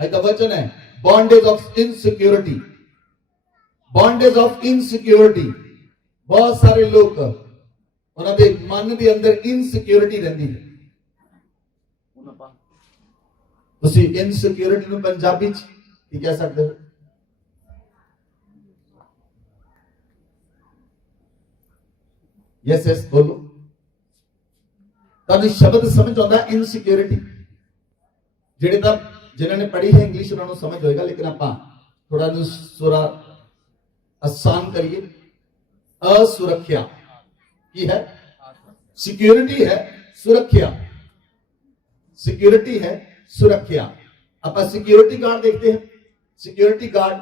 ਅੱਜ ਦਾ ਵਚਨ ਹੈ bondage of insecurity. Bondage of insecurity. ਬਹੁਤ ਸਾਰੇ ਲੋਕ ਉਹਨਾਂ ਦੇ ਮਨ ਦੇ ਅੰਦਰ ਇਨਸਿਕਿਉਰਿਟੀ ਰਹਿੰਦੀ ਹੈ। ਤੁਸੀਂ ਇਨਸਿਕਿਉਰਿਟੀ ਨੂੰ ਪੰਜਾਬੀ ਚ ਕੀ ਕਹਿ ਸਕਦੇ ਹੋ? यस बोलो। ਤੁਹਾਨੂੰ ਸ਼ਬਦ ਸਮਝ ਆਉਂਦਾ ਇਨਸਿਕਿਉਰਿਟੀ? ਜਿਹੜੇ ਤਾਂ ਜਿਨ੍ਹਾਂ ਨੇ ਪੜ੍ਹੀ ਹੈ ਇੰਗਲਿਸ਼ ਉਹਨਾਂ ਨੂੰ ਸਮਝ ਹੋਏਗਾ, ਲੇਕਿਨ ਆਪਾਂ ਥੋੜਾ ਨੂੰ ਥੋੜਾ ਆਸਾਨ ਕਰੀਏ। असुरक्षा की है, सिक्योरिटी है सुरक्षा, सिक्योरिटी है सुरक्षा। आप सिक्योरिटी गार्ड देखते हैं। सिक्योरिटी गार्ड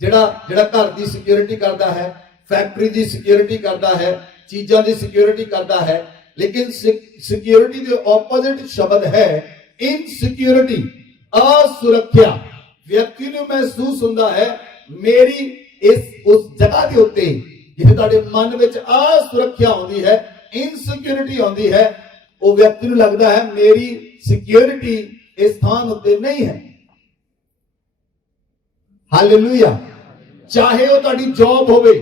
जेड़ा जेड़ा घर की सिक्योरिटी करता है, फैक्ट्री की सिक्योरिटी करता है, चीजों की सिक्योरिटी करता है, लेकिन सिक्योरिटी के ऑपोजिट शब्द है इनसिक्योरिटी, असुरक्षा। व्यक्ति को महसूस होता है मेरी इस उस जगह के उत्ते जिथे तुहाडे मन विच असुरक्षा आउंदी है, इनसिक्योरिटी आउंदी है, वो व्यक्ति को लगता है मेरी सिक्योरिटी इस स्थान उत्ते नहीं है। हालेलुया। चाहे वो तुहाडी जॉब होवे,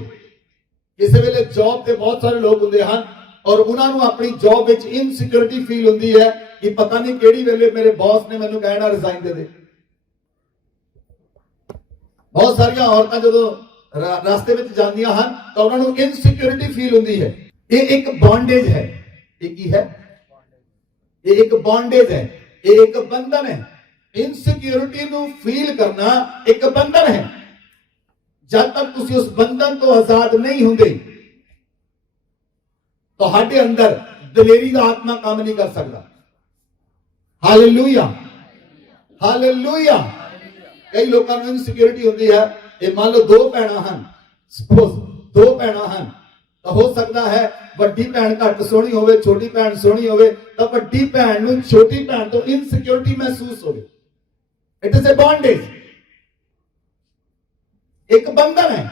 किसी वेले जॉब ते बहुत सारे लोग हुंदे हन और उन्हां नूं अपनी जॉब विच इनसिक्योरिटी फील हुंदी है कि पता नहीं किहड़ी वेले मेरे बॉस ने मैनूं कहना रिजाइन दे दे। बहुत सारियां औरतां जदों रास्ते में जांदियां हन तो उन्हां नूं इनसिक्योरिटी फील हुंदी है। ये एक बॉन्डेज है। ये की है? ये एक बॉन्डेज है, ये एक बंधन है। इनसिक्योरिटी नूं फील करना एक बंधन है। जब तक तुसीं उस बंधन तो आजाद नहीं हुंदे तुहाडे अंदर दलेरी का आत्मा काम नहीं कर सकता। Hallelujah, hallelujah. कई लोगों को इनसिक्योरिटी होती है। ये मान लो दो भैणां हन, सपोज दो भैणां हन, तो हो सकता है वड्डी भैण घट सोहनी होवे, छोटी भैण सोहनी होवे, तो वड्डी भैण नूं छोटी भैण तो इनसिक्योरिटी महसूस होवे। इट इज ए बॉन्डेज, एक बंधन है।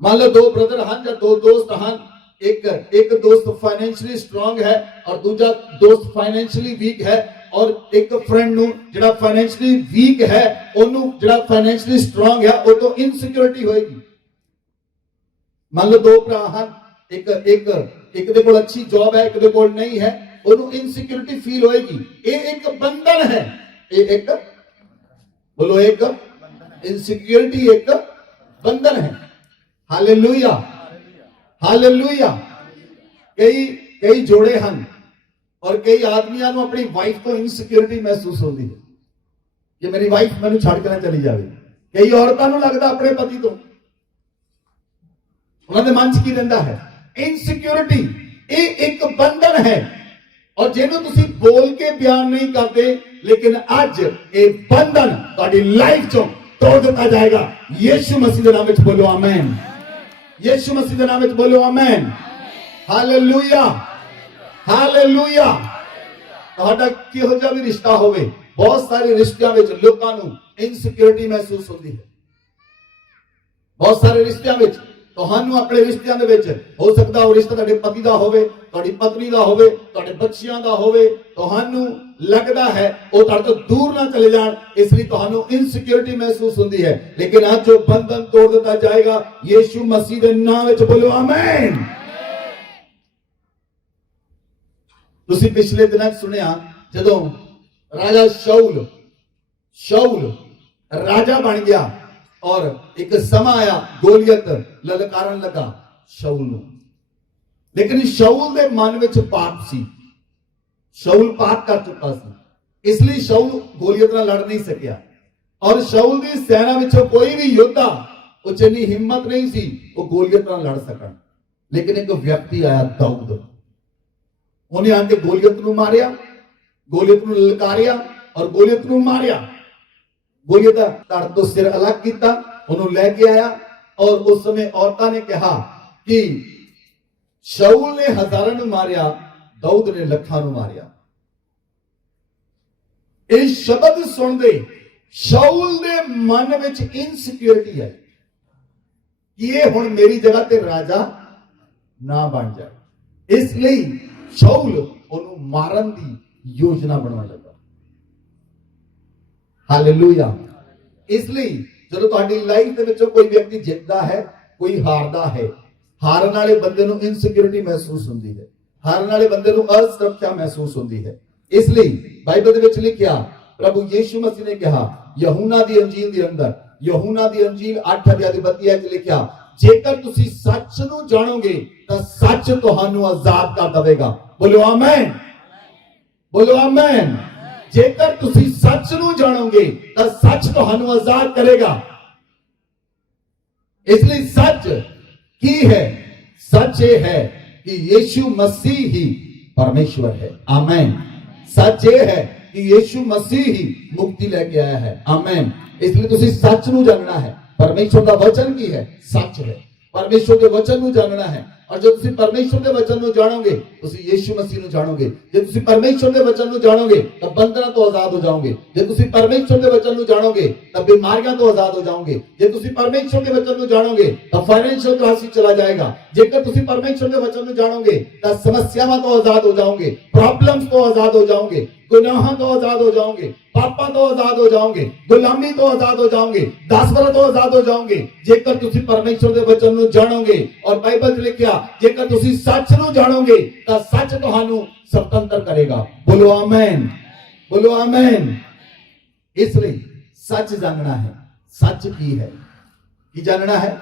मान लो दो ब्रदर हन या दो दोस्त हन, एक दोस्त फाइनेंशियली स्ट्रांग है और दूसरा दोस्त फाइनेंशियली वीक है, और एक फ्रेंड नु जिहड़ा फाइनेंशियली वीक है ओनू जिहड़ा फाइनेंशियली स्ट्रांग है वो तो इनसिक्योरिटी होएगी। मान लो दो भरा हन, एक दे कोल अच्छी जॉब है, एक दे कोल नहीं है, ओनू इनसिक्योरिटी फील होएगी। ये एक बंधन है। ये एक बोलो, एक इनसिक्योरिटी एक बंधन है। Hallelujah, hallelujah. कई जोड़े हन और कई आदमियों को अपनी वाइफ को इनसिक्योरिटी महसूस होती है कि मेरी वाइफ मैनू छड़ के ना चली जाए। कई औरतों को लगता अपने पति तो उन्होंने मन च की रहिंदा है इनसिक्योरिटी। ये एक बंधन है और जिन्हों तुसी बोल के बयान नहीं करते, लेकिन अज ये बंधन तुहाडी लाइफ चों तोड़ दिता जाएगा। यीशु मसीह के नाम में बोलो आमीन। यीशु मसीह के नाम में बोलो आमीन। Hallelujah, hallelujah. तुहाडा किहो जिहा भी रिश्ता होवे, बहुत सारे रिश्तियां विच लोकां नूं इनसिक्योरिटी महसूस होती है। बहुत सारे रिश्तियां विच तुहानूं अपने रिश्तियां दे विच हो सकदा वो रिश्ता तुहाडे पति दा होवे, तुहाडी पत्नी दा होवे, तुहाडे बच्चियां दा होवे, तुहानूं लगदा है वो तुहाडे तो दूर ना चले जाण, इसलिए तुहानूं इनसिक्योरिटी महसूस होती है। लेकिन आज जो बंधन तोड़ दिता जाएगा यीशु मसीह दे नाम विच बोलो आमीन। तुसी पिछले दिनों सुनिया जदों राजा शाऊल राजा बन गया और एक समा आया गोलियत ललकारन लगा शाऊल नूं, लेकिन शाऊल दे मन विच पाप सी। शाऊल पाप कर चुका सी, इसलिए शाऊल गोलियत नाल लड़ नहीं सकिया और शाऊल दी सेना विचों कोई भी योद्धा उच इन्नी हिम्मत नहीं सी वो गोलियत नाल लड़ सकण। लेकिन एक व्यक्ति आया दाऊद, उन्हें आके गोलियत नूं मारिया, गोलियत नूं ललकारिया और गोलियत नूं मारिया। गोलियत धड़ तो सिर अलग किया, उन्होंने लेके आया और उस समय औरतां ने कहा कि शाऊल ने हजारों नूं मारिया, दाऊद ने लखां नूं मारिया। इस शब्द सुनते शाऊल दे मन विच इनसिक्योरिटी आई कि ये हुण मेरी जगह ते राजा ना बन जाए। इसलिए शाऊल उन्होंने मारन की योजना बनाने लगा। ਹਾਲੇਲੂਇਆ। ਇਸ ਲਈ ਜਦੋਂ ਤੁਹਾਡੀ ਲਾਈਫ ਦੇ ਵਿੱਚੋਂ ਕੋਈ ਵਿਅਕਤੀ ਜਿੱਤਦਾ ਹੈ, ਕੋਈ ਹਾਰਦਾ ਹੈ, ਹਾਰਨ ਵਾਲੇ ਬੰਦੇ ਨੂੰ ਇਨਸਿਕਿਉਰਿਟੀ ਮਹਿਸੂਸ ਹੁੰਦੀ ਹੈ, ਹਾਰਨ ਵਾਲੇ ਬੰਦੇ ਨੂੰ ਅਸੁਰੱਖਿਆ ਮਹਿਸੂਸ ਹੁੰਦੀ ਹੈ। ਇਸ ਲਈ ਬਾਈਬਲ ਦੇ ਵਿੱਚ ਲਿਖਿਆ, ਪ੍ਰਭੂ ਯੀਸ਼ੂ ਮਸੀਹ ਨੇ ਕਿਹਾ ਯਹੂਨਾ ਦੀ ਅੰਜੀਲ ਦੇ ਅੰਦਰ, ਯਹੂਨਾ ਦੀ ਅੰਜੀਲ 8 ਅਧਿਆਇ ਦੀ 32 ਵਿੱਚ ਲਿਖਿਆ, ਜੇਕਰ ਤੁਸੀਂ ਸੱਚ ਨੂੰ ਜਾਣੋਗੇ ਤਾਂ ਸੱਚ ਤੁਹਾਨੂੰ ਆਜ਼ਾਦ ਕਰ ਦੇਵੇਗਾ। ਬੋਲੋ ਆਮੇਨ, ਬੋਲੋ ਆਮੇਨ। ਜੇਕਰ ਤੁਸੀਂ ਸੱਚ ਨੂੰ ਜਾਣੋਗੇ ਤਾਂ ਸੱਚ ਤੁਹਾਨੂੰ ਆਜ਼ਾਦ ਕਰੇਗਾ। ਇਸ ਲਈ ਸੱਚ ਕੀ ਹੈ? सच ये है कि यीशु मसीह ही परमेश्वर है। आमेन। सच ये है कि यीशु मसीह ही मुक्ति लेके आया है। आमेन। इसलिए तुसी सच नू जानना है। परमेश्वर का वचन की है? सच है। परमेश्वर के वचन नू जानना है। और जब तुसी परमेश्वर के वचन नू जानोगे तुसी यीशु मसीह नू जानोगे। जब तुसी परमेश्वर के वचन नू जानोगे तब बंधना तो आजाद हो जाओगे। जब तुसी परमेश्वर के वचन नू जानोगे तब बीमारियां तो आजाद हो जाओगे। जब तुसी परमेश्वर के वचन नू जानोगे तब फाइनेंशियल क्राइसिस चला जाएगा। जेकर तुसी परमेश्वर के वचन नू जानोगे तब समस्यावां तो आजाद हो जाओगे, प्रॉब्लम्स तो आजाद हो जाओगे, गुनाह तो आजाद हो जाओगे, पापा तो आजाद हो जाओगे, गुलामी तो आजाद हो जाओगे, दासवरा तो आजाद हो जाओगे। जेकर तुसी परमेश्वर के वचन नू जानोगे। और बाइबल च लिखिया जेकर तुसी सच नू जानोगे तो सच तुहानू स्वतंत्र करेगा। बोलो आमेन, बोलो आमेन। इसलिए सच जानना है। सच की है कि जानना है?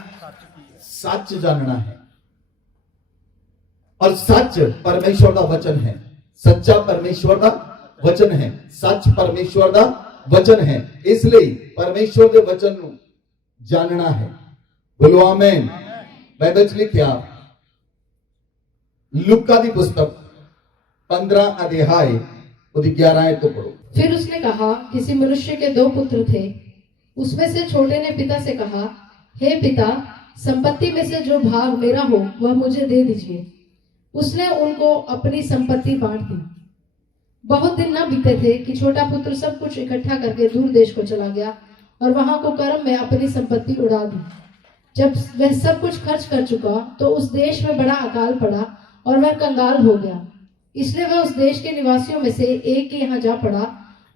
सच जानना है। और सच परमेश्वर का वचन है। सच्चा परमेश्वर का वचन है। सच परमेश्वर का वचन है। इसलिए परमेश्वर के वचन नू जानना है। बोलो आमेन। बाइबल च लिखिया लुका दी पुस्तक 15 अध्याय उसकी 11 आयत तो पढ़ो। फिर उसने कहा, किसी मनुष्य के 2 पुत्र थे। उसमें से छोटे ने पिता से कहा, हे पिता, संपत्ति में से जो भाग मेरा हो वह मुझे दे दीजिए। उसने उनको अपनी संपत्ति बांट दी। बहुत दिन न बीते थे कि छोटा पुत्र सब कुछ इकट्ठा करके दूर देश को चला गया और वहां कुकर्म में अपनी संपत्ति उड़ा दी। जब वह सब कुछ खर्च कर चुका तो उस देश में बड़ा अकाल पड़ा और वह कंगाल हो गया। इसलिए वह उस देश के निवासियों में से एक के यहाँ जा पड़ा।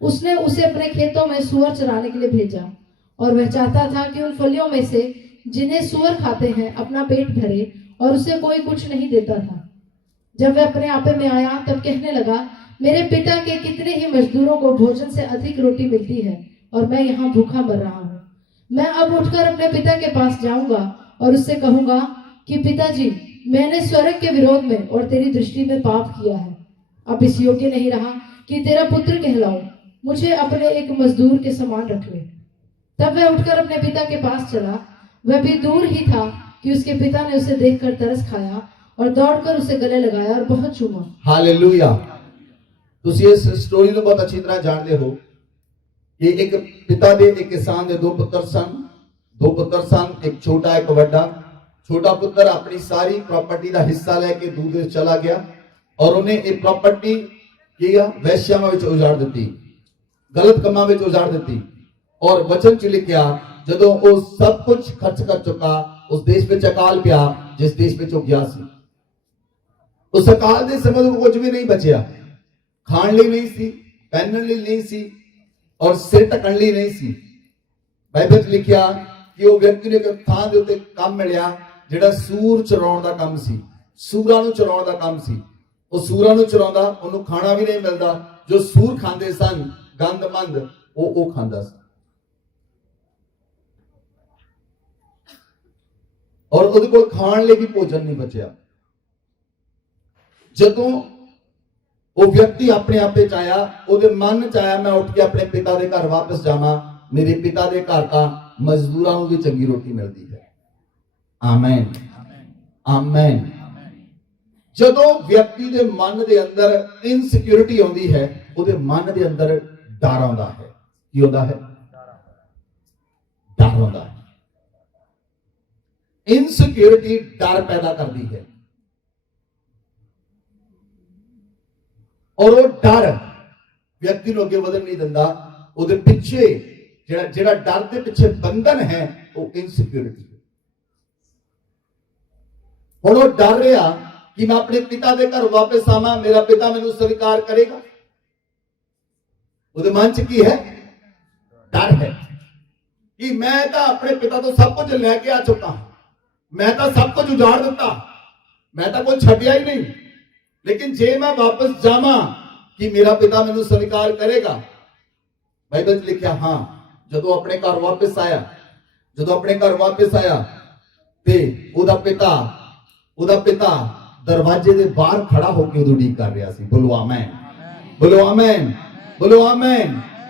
उसने उसे अपने खेतों में सूअर चराने के लिए भेजा और वह चाहता था कि उन फलियों में से जिन्हें सूअर खाते हैं अपना पेट भरे, और उसे कोई कुछ नहीं देता था। जब वह अपने आपे में आया तब कहने लगा, मेरे पिता के कितने ही मजदूरों को भोजन से अधिक रोटी मिलती है और मैं यहाँ भूखा मर रहा हूँ। मैं अब उठकर अपने पिता के पास जाऊंगा और उससे कहूंगा कि पिताजी, मैंने स्वर्ग के विरोध में और तेरी दृष्टि में पाप किया है। अब इस योग्य नहीं रहा कि तेरा पुत्र कहलाऊं। मुझे अपने एक मजदूर के समान रख ले। तब वह उठकर अपने पिता के पास चला। वह भी दूर ही था कि उसके पिता ने उसे देखकर तरस खाया और दौड़कर उसे गले लगाया और बहुत चूमा। हालेलुया। ਤੁਸੀਂ ਇਸ ਸਟੋਰੀ ਨੂੰ ਬਹੁਤ ਅੱਛੀ ਤਰ੍ਹਾਂ ਜਾਣਦੇ ਹੋ ਕਿ ਇੱਕ ਪਿਤਾ ਦੇ ਇੱਕ ਕਿਸਾਨ ਦੇ 2 ਪੁੱਤਰ ਸਨ। 2 ਪੁੱਤਰ ਸਨ, ਇੱਕ ਛੋਟਾ ਇੱਕ ਵੱਡਾ। ਛੋਟਾ ਪੁੱਤਰ ਆਪਣੀ ਸਾਰੀ ਪ੍ਰਾਪਰਟੀ ਦਾ ਹਿੱਸਾ ਲੈ ਕੇ ਦੂਰ ਦੇਸ਼ ਚਲਾ ਗਿਆ ਔਰ ਉਹਨੇ ਇਹ ਪ੍ਰਾਪਰਟੀ ਕੀਆ ਵੈਸ਼ਿਆਵਾਂ ਵਿੱਚ ਉਜਾੜ ਦਿੱਤੀ, ਗਲਤ ਕੰਮਾਂ ਵਿੱਚ ਉਜਾੜ ਦਿੱਤੀ। ਔਰ ਵਚਨ ਚ ਲਿਖਿਆ ਜਦੋਂ ਉਹ ਸਭ ਕੁਝ ਖਰਚ ਕਰ ਚੁੱਕਾ ਉਸ ਦੇਸ਼ ਵਿੱਚ ਅਕਾਲ ਪਿਆ ਜਿਸ ਦੇਸ਼ ਵਿੱਚ ਉਹ ਗਿਆ ਸੀ। ਉਸ ਅਕਾਲ ਦੇ ਸਮੇਂ ਨੂੰ ਕੁਝ ਵੀ ਨਹੀਂ ਬਚਿਆ। ਖਾਣ ਲਈ ਨਹੀਂ ਸੀ, ਪਹਿਨਣ ਲਈ ਨਹੀਂ ਸੀ ਔਰ ਸਿਰ ਢੱਕਣ ਲਈ ਨਹੀਂ ਸੀ। ਬਾਈਬਲ 'ਚ ਲਿਖਿਆ ਕਿ ਉਹ ਵਿਅਕਤੀ ਨੂੰ ਇੱਕ ਥਾਂ ਦੇ ਉੱਤੇ ਕੰਮ ਮਿਲਿਆ ਜਿਹੜਾ ਸੂਰ ਚਰਾਉਣ ਦਾ ਕੰਮ ਸੀ। ਸੂਰਾਂ ਨੂੰ ਚਰਾਉਣ ਦਾ ਕੰਮ ਸੀ। ਉਹ ਸੂਰਾਂ ਨੂੰ ਚਰਾਉਂਦਾ, ਉਹਨੂੰ ਖਾਣਾ ਵੀ ਨਹੀਂ ਮਿਲਦਾ। ਜੋ ਸੂਰ ਖਾਂਦੇ ਸਨ ਗੰਦਮੰਦ ਉਹ ਖਾਂਦਾ ਸੀ। ਔਰ ਉਹਦੇ ਕੋਲ ਖਾਣ ਲਈ ਵੀ ਭੋਜਨ ਨਹੀਂ ਬਚਿਆ। ਜਦੋਂ ਉਹ ਵਿਅਕਤੀ ਆਪਣੇ ਆਪੇ ਚ ਆਇਆ, ਉਹਦੇ ਮਨ ਚ ਆਇਆ ਮੈਂ ਉੱਠ ਕੇ ਆਪਣੇ ਪਿਤਾ ਦੇ ਘਰ ਵਾਪਸ ਜਾਵਾਂ। ਮੇਰੇ ਪਿਤਾ ਦੇ ਘਰ ਤਾਂ ਮਜ਼ਦੂਰਾਂ ਨੂੰ ਵੀ ਚੰਗੀ ਰੋਟੀ ਮਿਲਦੀ ਹੈ। Amen, amen. ਜਦੋਂ ਵਿਅਕਤੀ ਦੇ ਮਨ ਦੇ ਅੰਦਰ ਇਨਸਿਕਿਉਰਿਟੀ ਆਉਂਦੀ ਹੈ, ਉਹਦੇ ਮਨ ਦੇ ਅੰਦਰ ਡਰ ਆਉਂਦਾ ਹੈ। ਕੀ ਆਉਂਦਾ ਹੈ? ਡਰ ਆਉਂਦਾ ਹੈ। ਇਨਸਿਕਿਉਰਿਟੀ ਡਰ ਪੈਦਾ ਕਰਦੀ ਹੈ ਔਰ ਉਹ ਡਰ ਵਿਅਕਤੀ ਨੂੰ ਅੱਗੇ ਵਧਣ ਨਹੀਂ ਦਿੰਦਾ। ਉਹਦੇ ਪਿੱਛੇ ਜਿਹੜਾ ਡਰ ਦੇ ਪਿੱਛੇ ਬੰਧਨ ਹੈ ਉਹ ਇਨਸਿਕਿਉਰਿਟੀ ਹੈ। ਹੁਣ ਉਹ ਡਰ ਰਿਹਾ ਕਿ ਮੈਂ ਆਪਣੇ ਪਿਤਾ ਦੇ ਘਰ ਵਾਪਸ ਆਵਾਂ, ਮੇਰਾ ਪਿਤਾ ਮੈਨੂੰ ਸਵੀਕਾਰ ਕਰੇਗਾ। ਉਹਦੇ ਮਨ 'ਚ ਕੀ ਹੈ? डर है कि मैं तो अपने पिता तो सब कुछ लेके आ चुका हूं, मैं तो सब कुछ उजाड़ दिता, मैं तो कुछ छड्डिया ही नहीं, लेकिन जे मैं वापस जावां कि मेरा पिता मैनू स्वीकार करेगा। बाइबल च लिखिया हाँ जदों अपने घर वापस आया, जदों अपने घर वापस आया ते ओदा पिता दरवाजे दे बाहर खड़ा होकर उड़ीक कर रहा सी। बोलो आमीन, बोलो आमीन, बोलो आमीन,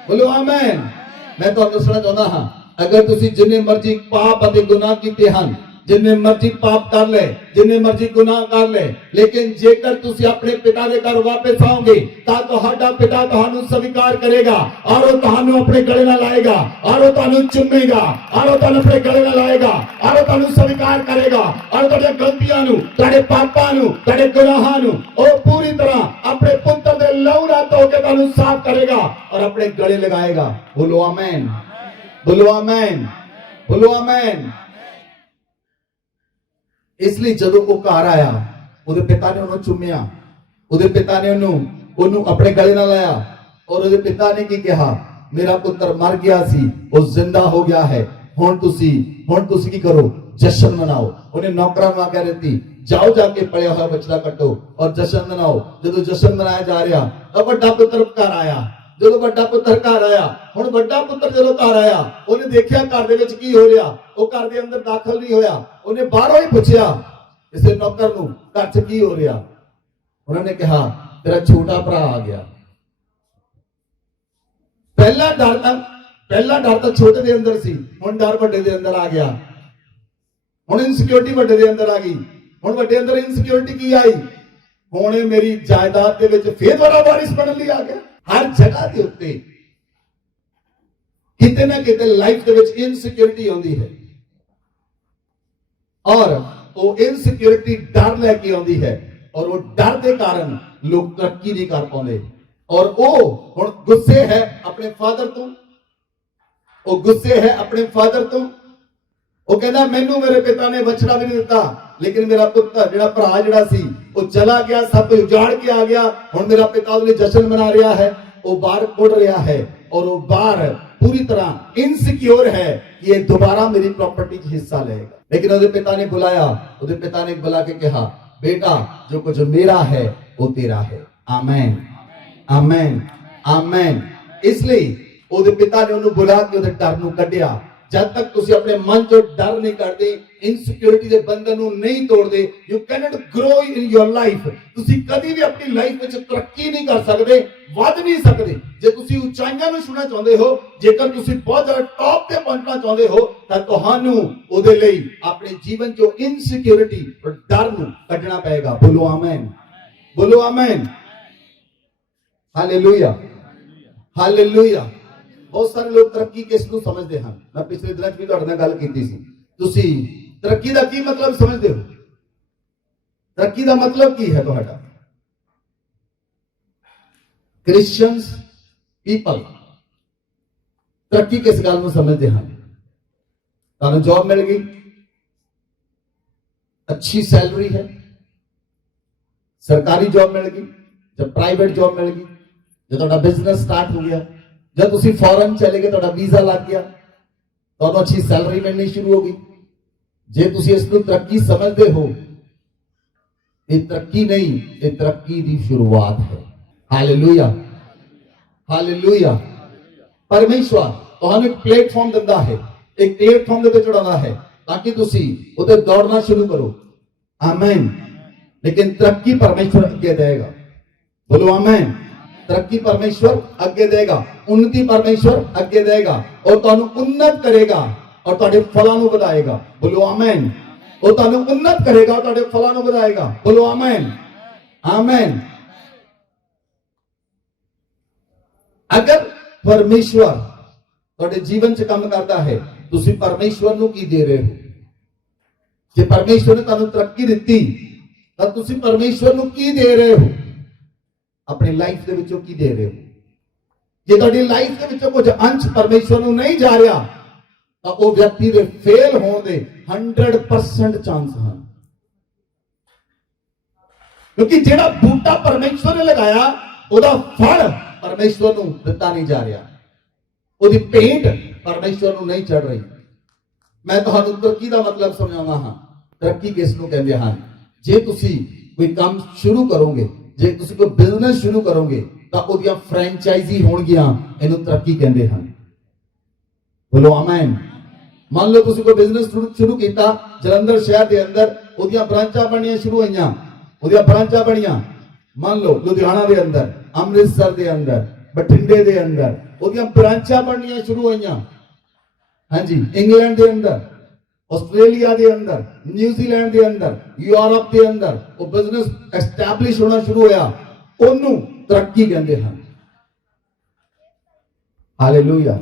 बोलो आमीन। मैं तो दसना चाहता हाँ, अगर तुसी जिन्ने मर्जी पाप अते गुनाह कीते हन, जिन्ने मर्जी पाप कर ले, जिन्ने मर्जी गुनाह कर ले, लेकिन जेकर तुसी अपने पिता के घर वापस आओगे ता तुहाडा पिता तुहानू स्वीकार करेगा और वो तुहानू अपने गले नाल लाएगा और वो तुहानू चुमेगा और वो तुहानू अपने गले नाल लाएगा और वो तुहानू स्वीकार करेगा और तुहाडी गलतियां नू, तुहाडे पापां नू, तुहाडे गुनाहां नू ओ पूरी तरह अपने पुत्र दे लहू नाल धो के तुहानू साफ करेगा और अपने गले लगाएगा। बोलो आमीन, बोलो आमीन, बोलो आमीन। इसलिए जदों वो घर आया ਉਹਦੇ ਪਿਤਾ ਨੇ ਉਹਨੂੰ ਚੁੰਮਿਆ, ਉਹਦੇ ਪਿਤਾ ਨੇ ਉਹਨੂੰ ਆਪਣੇ ਗਲੇ ਨਾਲ ਲਾਇਆ ਔਰ ਉਹਦੇ ਪਿਤਾ ਨੇ ਕੀ ਕਿਹਾ, ਮੇਰਾ ਪੁੱਤਰ ਮਰ ਗਿਆ ਸੀ ਉਹ ਜ਼ਿੰਦਾ ਹੋ ਗਿਆ ਹੈ, ਹੁਣ ਤੁਸੀਂ ਕੀ ਕਰੋ, ਜਸ਼ਨ ਮਨਾਓ। ਉਹਨੇ ਨੌਕਰਾਂ ਨੂੰ ਆਗਿਆ ਦਿੱਤੀ, ਜਾਓ ਜਾ ਕੇ ਪਲਿਆ ਹੋਇਆ ਬੱਚਾ ਕੱਟੋ ਔਰ ਜਸ਼ਨ ਮਨਾਓ। ਜਦੋਂ ਜਸ਼ਨ ਮਨਾਇਆ ਜਾ ਰਿਹਾ ਤਾਂ ਵੱਡਾ ਪੁੱਤਰ ਘਰ ਆਇਆ। ਜਦੋਂ ਵੱਡਾ ਪੁੱਤਰ ਘਰ ਆਇਆ, ਹੁਣ ਵੱਡਾ ਪੁੱਤਰ ਜਦੋਂ ਘਰ ਆਇਆ ਉਹਨੇ ਦੇਖਿਆ ਘਰ ਦੇ ਵਿੱਚ ਕੀ ਹੋ ਰਿਹਾ, ਉਹ ਘਰ ਦੇ ਅੰਦਰ ਦਾਖਲ ਨਹੀਂ ਹੋਇਆ। ਉਹਨੇ ਬਾਹਰੋਂ ਹੀ ਪੁੱਛਿਆ ਇਸੇ ਨੌਕਰ ਨੂੰ ਘਰ 'ਚ ਕੀ ਹੋ ਰਿਹਾ। ਉਹਨਾਂ ਨੇ ਕਿਹਾ ਤੇਰਾ ਛੋਟਾ ਭਰਾ ਆ ਗਿਆ। ਪਹਿਲਾ ਡਰ ਤਾਂ ਛੋਟੇ ਦੇ ਅੰਦਰ ਸੀ, ਹੁਣ ਡਰ ਵੱਡੇ ਦੇ ਅੰਦਰ ਆ ਗਿਆ। ਹੁਣ ਇਨਸਿਕਿਉਰਿਟੀ ਵੱਡੇ ਦੇ ਅੰਦਰ ਆ ਗਈ। ਹੁਣ ਵੱਡੇ ਅੰਦਰ ਇਨਸਿਕਿਉਰਿਟੀ ਕੀ ਆਈ, ਹੁਣ ਇਹ ਮੇਰੀ ਜਾਇਦਾਦ ਦੇ ਵਿੱਚ ਫੇਰ ਦੁਬਾਰਾ ਵਾਰਿਸ ਬਣਨ ਲਈ ਆ ਗਿਆ। हर जगह के उत्ते किते ना किते लाइफ के विच इनसिक्योरिटी आउंदी है और वो इनसिक्योरिटी डर लेके आउंदी है और वो डर के कारण लोग तरक्की नहीं कर पाते और वो हुण गुस्से है अपने फादर तो, वो गुस्से है अपने फादर तो। वो कहना मैनू मेरे पिता ने बछड़ा भी नहीं दिता, लेकिन मेरा पुत्र जिहड़ा भरा जिहड़ा सी वो चला गया, सब कुछ उजाड़ के आ गया। हुण मेरा पिता उसने जश्न मना रहा है, वो बाहर उड़ रहा है और वो बाहर पूरी तरह इनसिक्योर है कि ये दोबारा मेरी प्रॉपर्टी च हिस्सा लेगा। लेकिन उसके पिता ने बुलाया, उसके पिता ने बुला के कहा बेटा जो कुछ मेरा है वो तेरा है। आमीन, आमीन, आमीन। इसलिए उसके पिता ने उन्हें बुला के उसके डर नूं कढिया। जब तक तुसी अपने मन चो डर नहीं करते, इनसिक्योरिटी के बंधन नूं नहीं तोड़ते, you can not grow in your life. तुसी कभी भी अपनी लाइफ में तरक्की नहीं कर सकते, वध नहीं सकते। जे तुसी ऊंचाइयां नूं छूना चाहते हो, जेकर तुसी बहुत ज्यादा टॉप ते पहुंचना चाहते हो तां तुहानू उहदे लई अपने जीवन चो इनसिक्योरिटी और डर नूं कढना पएगा। बोलो आमीन, बोलो आमीन, हालेलुया, हालेलुया। बहुत सारे लोग तरक्की किस नूं समझते हैं। मैं पिछले दिनों भी तुहाडे नाल गल कीती सी, तुसी तरक्की दा की मतलब समझते हो? तरक्की दा मतलब की है तुहाडा? क्रिश्चियंस पीपल तरक्की किस गल नूं समझते हैं? तुहानू जॉब मिल गई, अच्छी सैलरी है, सरकारी जॉब मिल गई, जब प्राइवेट जॉब मिल गई, जब तुहाडा बिजनेस स्टार्ट हो गया, जब तुसी फॉरन चले गए, तुहाडा वीजा लग गया, तो अच्छी सैलरी मिलनी शुरू होगी। जे तुसी इस तरक्की समझते हो, ये तरक्की नहीं, ये तरक्की की शुरुआत है। Hallelujah, hallelujah. परमेश्वर तुहानू एक प्लेटफॉर्म दिंदा है, एक प्लेटफॉर्म दे चढ़ाना है ताकि तुसी उते दौड़ना शुरू करो। आमीन। लेकिन तरक्की परमेश्वर अगे देगा। बोलो आमीन। तरक्की परमेश्वर अगे देगा, उन्नति परमेश्वर अगे देगा और तुहानू उन्नत करेगा और तुहाडे फलां नूं वधाएगा। बोलो आमीन। वो तुहानू उन्नत करेगा और तुहाडे फलां नूं वधाएगा। बोलो आमीन, आमीन। अगर परमेश्वर तुहाडे जीवन च काम करता है, तुसी परमेश्वर नूं की दे रहे हो? जे परमेश्वर ने तुहानू तरक्की दित्ती तां तुसी परमेश्वर नूं की दे रहे हो? अपनी लाइफ के विचों की दे रहे हो? जे तुहाडी लाइफ के विचों कुछ अंश परमेश्वर नूं नहीं जा रहा तो वो व्यक्ति दे फेल होने दे 100% चांस हैं। क्योंकि जेड़ा बूटा परमेश्वर ने लगाया उहदा फल परमेश्वर नूं दिता नहीं जा रहा। ਉਹਦੀ ਭੇਂਟ ਪਰਮੇਸ਼ਵਰ ਨੂੰ ਨਹੀਂ ਚੜ ਰਹੀ। ਮੈਂ ਤੁਹਾਨੂੰ ਤਰੱਕੀ ਦਾ ਮਤਲਬ ਸਮਝਾਉਂਦਾ ਹਾਂ। ਤਰੱਕੀ ਕਿਸ ਨੂੰ ਕਹਿੰਦੇ ਹਨ? ਜੇ ਤੁਸੀਂ ਕੋਈ ਕੰਮ ਸ਼ੁਰੂ ਕਰੋਗੇ, ਜੇ ਤੁਸੀਂ ਕੋਈ ਬਿਜ਼ਨਸ ਸ਼ੁਰੂ ਕਰੋਗੇ ਤਾਂ ਉਹਦੀਆਂ ਫਰੈਂਚਾਈਜ਼ੀ ਹੋਣਗੀਆਂ, ਇਹਨੂੰ ਤਰੱਕੀ ਕਹਿੰਦੇ ਹਨ। ਬੋਲੋ ਆਮੇਨ। ਮੰਨ ਲਓ ਤੁਸੀਂ ਕੋਈ ਬਿਜ਼ਨਸ ਸ਼ੁਰੂ ਕੀਤਾ ਜਲੰਧਰ ਸ਼ਹਿਰ ਦੇ ਅੰਦਰ, ਉਹਦੀਆਂ ਬ੍ਰਾਂਚਾਂ ਬਣਨੀਆਂ ਸ਼ੁਰੂ ਹੋਈਆਂ, ਉਹਦੀਆਂ ਬ੍ਰਾਂਚਾਂ ਬਣੀਆਂ। ਮੰਨ ਲਓ ਲੁਧਿਆਣਾ ਦੇ ਅੰਦਰ, ਅੰਮ੍ਰਿਤਸਰ ਦੇ ਅੰਦਰ, ਬਠਿੰਡੇ ਦੇ ਅੰਦਰ ਉਹਦੀਆਂ ਬ੍ਰਾਂਚਾਂ ਬਣਨੀਆਂ ਸ਼ੁਰੂ ਹੋਈਆਂ। ਹਾਂਜੀ, ਇੰਗਲੈਂਡ ਦੇ ਅੰਦਰ, ਆਸਟ੍ਰੇਲੀਆ ਦੇ ਅੰਦਰ, ਨਿਊਜ਼ੀਲੈਂਡ ਦੇ ਅੰਦਰ, ਯੂਰਪ ਦੇ ਅੰਦਰ ਉਹ ਬਿਜ਼ਨਸ ਐਸਟੈਬਲਿਸ਼ ਹੋਣਾ ਸ਼ੁਰੂ ਹੋਇਆ, ਉਹਨੂੰ ਤਰੱਕੀ ਕਹਿੰਦੇ ਹਨ। ਹਾਲੇਲੂਇਆ।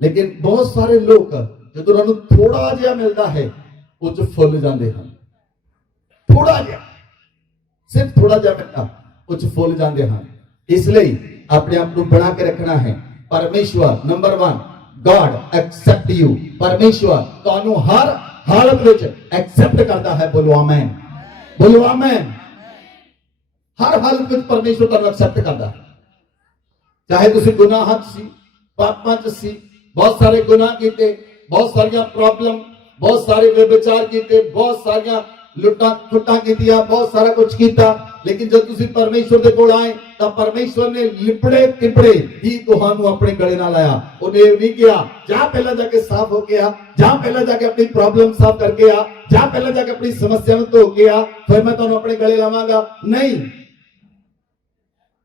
ਲੇਕਿਨ ਬਹੁਤ ਸਾਰੇ ਲੋਕ ਜਦੋਂ ਉਹਨਾਂ ਨੂੰ ਥੋੜਾ ਜਿਹਾ ਮਿਲਦਾ ਹੈ ਉਹ ਚ ਫੁੱਲ ਜਾਂਦੇ ਹਨ। ਥੋੜਾ ਜਿਹਾ, ਸਿਰਫ ਥੋੜਾ ਜਿਹਾ ਮਿਲਦਾ, ਉਹ ਚ ਫੁੱਲ ਜਾਂਦੇ ਹਨ। ਇਸ ਲਈ ਆਪਣੇ ਆਪ ਨੂੰ ਬਣਾ ਕੇ ਰੱਖਣਾ ਹੈ। ਪਰਮੇਸ਼ਵਰ ਨੰਬਰ 1, God accept you। ਪਰਮੇਸ਼ਵਰ ਤੁਹਾਨੂੰ ਹਰ ਹਾਲਤ ਵਿੱਚ ਐਕਸੈਪਟ ਕਰਦਾ ਹੈ। ਬੋਲੋ ਆਮੇਨ, ਬੋਲੋ ਆਮੇਨ। ਹਰ ਹਾਲਤ ਵਿੱਚ ਪਰਮੇਸ਼ਵਰ ਤੁਹਾਨੂੰ ਐਕਸੈਪਟ ਕਰਦਾ ਹੈ। ਚਾਹੇ ਤੁਸੀਂ ਗੁਨਾਹਾਂ 'ਚ ਸੀ, ਪਾਪਾਂ 'ਚ ਸੀ, ਬਹੁਤ ਸਾਰੇ ਗੁਨਾਹ ਕੀਤੇ, ਬਹੁਤ ਸਾਰੀਆਂ ਪ੍ਰੋਬਲਮ, ਬਹੁਤ ਸਾਰੇ ਵਿਚਾਰ ਕੀਤੇ, ਬਹੁਤ ਸਾਰੀਆਂ ਲੁੱਟਾਂ ਖੁੱਟਾਂ ਕੀਤੀਆਂ, ਬਹੁਤ ਸਾਰਾ ਕੁਝ ਕੀਤਾ। ਲੇਕਿਨ ਜਦ ਤੁਸੀਂ ਪਰਮੇਸ਼ਵਰ ਦੇ ਕੋਲ ਆਏ ਤਾਂ ਪਰਮੇਸ਼ਵਰ ਨੇ ਲਿਪੜੇ ਟਿਪੜੇ ਹੀ ਤੁਹਾਨੂੰ ਆਪਣੇ ਗਲੇ ਨਾਲ ਲਾਇਆ। ਉਹਨੇ ਇਹ ਨਹੀਂ ਕਿਹਾ ਜਾ ਪਹਿਲਾਂ ਜਾ ਕੇ ਸਾਫ਼ ਹੋ ਕੇ ਆ, ਜਾ ਪਹਿਲਾਂ ਜਾ ਕੇ ਆਪਣੀ ਪ੍ਰੋਬਲਮ ਸਾਫ਼ ਕਰਕੇ ਆ, ਜਾ ਪਹਿਲਾਂ ਜਾ ਕੇ ਆਪਣੀ ਸਮੱਸਿਆ ਨੂੰ ਧੋ ਕੇ ਆ, ਫਿਰ ਮੈਂ ਤੁਹਾਨੂੰ ਆਪਣੇ ਗਲੇ ਲਾਵਾਂਗਾ। ਨਹੀਂ,